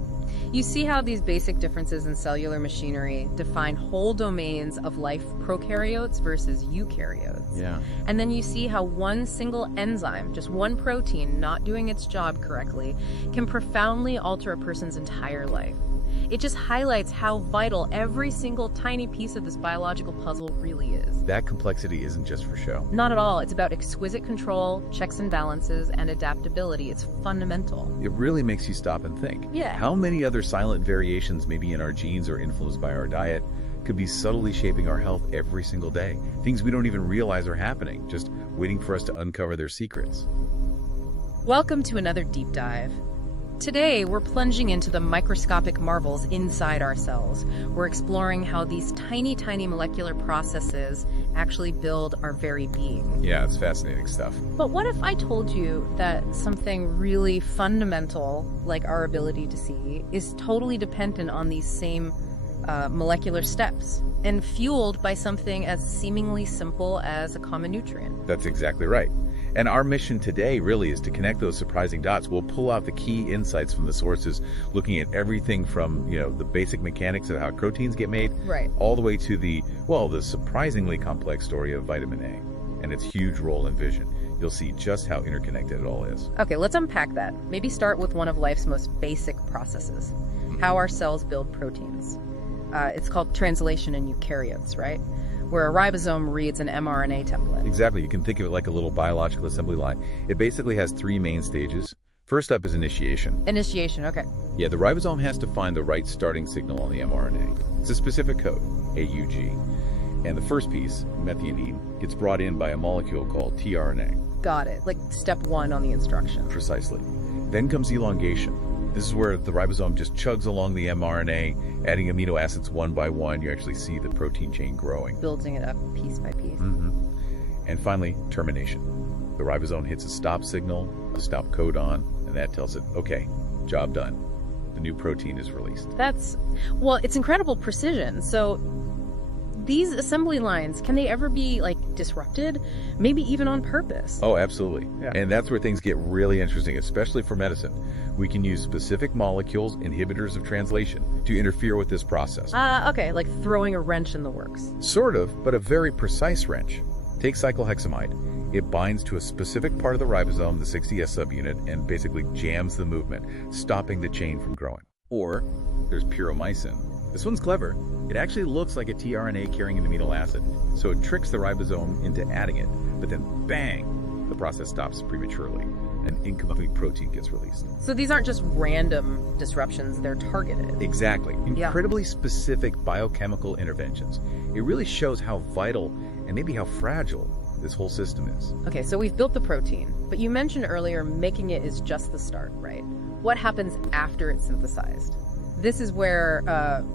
You see how these basic differences in cellular machinery define whole domains of life, prokaryotes versus eukaryotes. Yeah. And then you see how one single enzyme, just one protein not doing its job correctly, can profoundly alter a person's entire life. It just highlights how vital every single tiny piece of this biological puzzle really is. That complexity isn't just for show. Not at all. It's about exquisite control, checks and balances, and adaptability. It's fundamental. It really makes you stop and think. Yeah. How many other silent variations, maybe in our genes or influenced by our diet, could be subtly shaping our health every single day? Things we don't even realize are happening, just waiting for us to uncover their secrets. Welcome to another deep dive. Today, we're plunging into the microscopic marvels inside our cells. We're exploring how these tiny, tiny molecular processes actually build our very being. Yeah, it's fascinating stuff. But what if I told you that something really fundamental, like our ability to see, is totally dependent on these same molecular steps and fueled by something as seemingly simple as a common nutrient? That's exactly right. And our mission today really is to connect those surprising dots. We'll pull out the key insights from the sources, looking at everything from, the basic mechanics of how proteins get made, right, all the way to the surprisingly complex story of vitamin A and its huge role in vision. You'll see just how interconnected it all is. Okay, let's unpack that. Maybe start with one of life's most basic processes, how our cells build proteins. It's called translation in eukaryotes, right? Where a ribosome reads an mRNA template. Exactly. You can think of it like a little biological assembly line. It basically has three main stages. First up is initiation. Initiation, okay. Yeah, the ribosome has to find the right starting signal on the mRNA. It's a specific code, AUG. And the first piece, methionine, gets brought in by a molecule called tRNA. Got it. Like step one on the instruction. Precisely. Then comes elongation. This is where the ribosome just chugs along the mRNA, adding amino acids one by one. You actually see the protein chain growing. Building it up piece by piece. And finally, termination. The ribosome hits a stop signal, a stop codon, and that tells it, okay, job done. The new protein is released. It's incredible precision. So these assembly lines, can they ever be disrupted? Maybe even on purpose? Oh, absolutely. Yeah. And that's where things get really interesting, especially for medicine. We can use specific molecules, inhibitors of translation, to interfere with this process. Okay, like throwing a wrench in the works. Sort of, but a very precise wrench. Take cyclohexamide. It binds to a specific part of the ribosome, the 60S subunit, and basically jams the movement, stopping the chain from growing. Or there's puromycin. This one's clever. It actually looks like a tRNA carrying an amino acid, so it tricks the ribosome into adding it, but then bang, the process stops prematurely. An incomplete protein gets released. So these aren't just random disruptions, they're targeted. Exactly. Incredibly specific biochemical interventions. It really shows how vital and maybe how fragile this whole system is. Okay, so we've built the protein, but you mentioned earlier making it is just the start, right? What happens after it's synthesized? This is where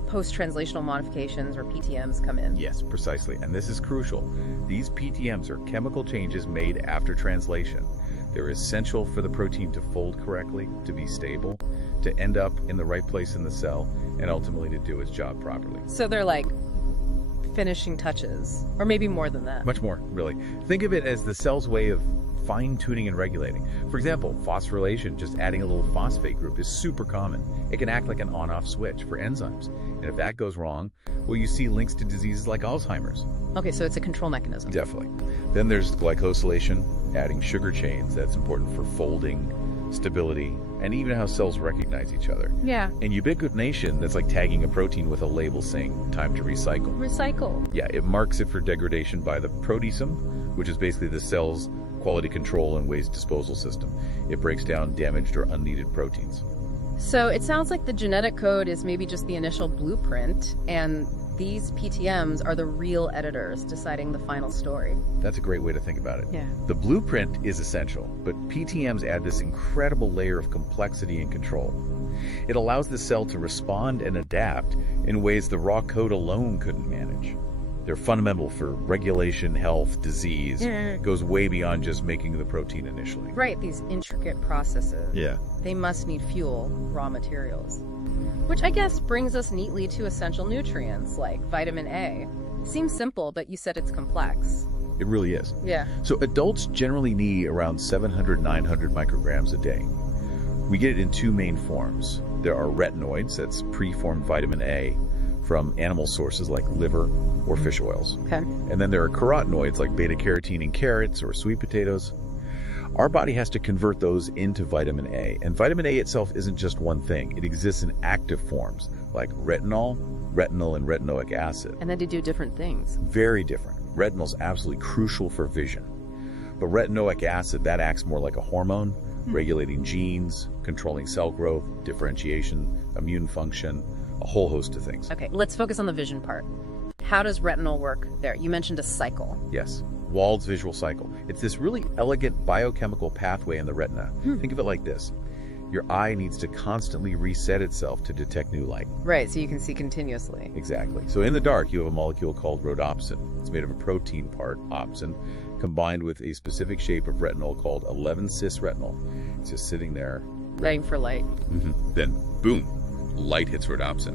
post-translational modifications, or PTMs, come in. Yes, precisely. And this is crucial. These PTMs are chemical changes made after translation. They're essential for the protein to fold correctly, to be stable, to end up in the right place in the cell, and ultimately to do its job properly. So they're like finishing touches, or maybe more than that. Much more, really. Think of it as the cell's way of fine-tuning and regulating. For example, phosphorylation, just adding a little phosphate group, is super common. It can act like an on-off switch for enzymes. And if that goes wrong, well, you see links to diseases like Alzheimer's. Okay, so it's a control mechanism. Definitely. Then there's glycosylation, adding sugar chains. That's important for folding, stability, and even how cells recognize each other. Yeah. And ubiquitination, that's like tagging a protein with a label saying time to recycle. Recycle. Yeah, it marks it for degradation by the proteasome, which is basically the cell's quality control and waste disposal system. It breaks down damaged or unneeded proteins. So it sounds like the genetic code is maybe just the initial blueprint, and these PTMs are the real editors deciding the final story. That's a great way to think about it. Yeah. The blueprint is essential, but PTMs add this incredible layer of complexity and control. It allows the cell to respond and adapt in ways the raw code alone couldn't manage. They're fundamental for regulation, health, disease. It goes way beyond just making the protein initially. Right, these intricate processes. Yeah. They must need fuel, raw materials. Which I guess brings us neatly to essential nutrients like vitamin A. Seems simple, but you said it's complex. It really is. Yeah. So adults generally need around 700, 900 micrograms a day. We get it in two main forms. There are retinoids, that's preformed vitamin A, from animal sources like liver or fish oils. Okay. And then there are carotenoids like beta-carotene in carrots or sweet potatoes. Our body has to convert those into vitamin A. And vitamin A itself isn't just one thing. It exists in active forms like retinol, retinal, and retinoic acid. And then they do different things. Very different. Retinol is absolutely crucial for vision. But retinoic acid, that acts more like a hormone, regulating genes, controlling cell growth, differentiation, immune function, a whole host of things. Okay, let's focus on the vision part. How does retinol work there? You mentioned a cycle. Yes, Wald's visual cycle. It's this really elegant biochemical pathway in the retina. Think of it like this. Your eye needs to constantly reset itself to detect new light. Right, so you can see continuously. Exactly. So in the dark, you have a molecule called rhodopsin. It's made of a protein part, opsin, combined with a specific shape of retinol called 11-cis retinol. It's just sitting there. Waiting for light. Then, boom, light hits rhodopsin.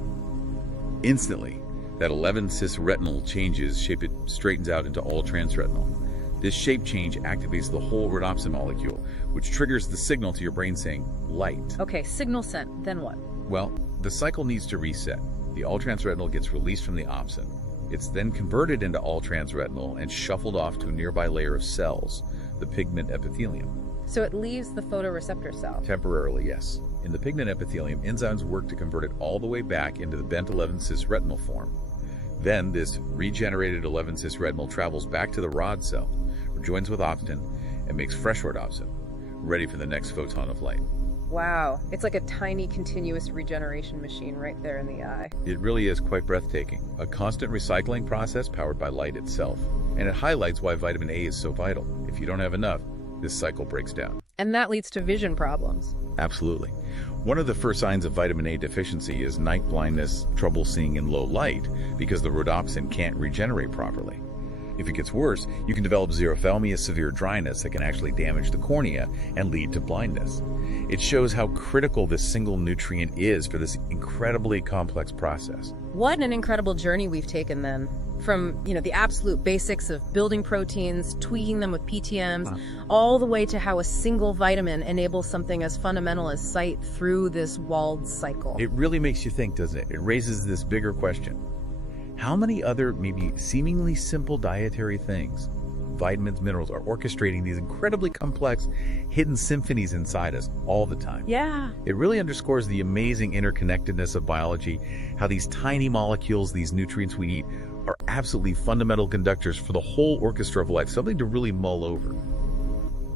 Instantly, that 11-cis retinol changes shape. It straightens out into all-trans-retinol. This shape change activates the whole rhodopsin molecule, which triggers the signal to your brain saying, light. Okay, signal sent. Then what? Well, the cycle needs to reset. The all-trans-retinol gets released from the opsin. It's then converted into all-trans-retinol and shuffled off to a nearby layer of cells, the pigment epithelium. So it leaves the photoreceptor cell. Temporarily, yes. In the pigment epithelium, enzymes work to convert it all the way back into the bent 11-cis retinol form. Then this regenerated 11-cis retinol travels back to the rod cell, rejoins with opsin, and makes fresh rhodopsin, ready for the next photon of light. Wow, it's like a tiny continuous regeneration machine right there in the eye. It really is quite breathtaking, a constant recycling process powered by light itself. And it highlights why vitamin A is so vital. If you don't have enough, this cycle breaks down. And that leads to vision problems. Absolutely. One of the first signs of vitamin A deficiency is night blindness, trouble seeing in low light, because the rhodopsin can't regenerate properly. If it gets worse, you can develop xerophthalmia, severe dryness that can actually damage the cornea and lead to blindness. It shows how critical this single nutrient is for this incredibly complex process. What an incredible journey we've taken then. From, the absolute basics of building proteins, tweaking them with PTMs, all the way to how a single vitamin enables something as fundamental as sight through this walled cycle. It really makes you think, doesn't it? It raises this bigger question. How many other, maybe seemingly simple dietary things, vitamins, minerals, are orchestrating these incredibly complex, hidden symphonies inside us all the time? Yeah. It really underscores the amazing interconnectedness of biology, how these tiny molecules, these nutrients we eat, are absolutely fundamental conductors for the whole orchestra of life, something to really mull over.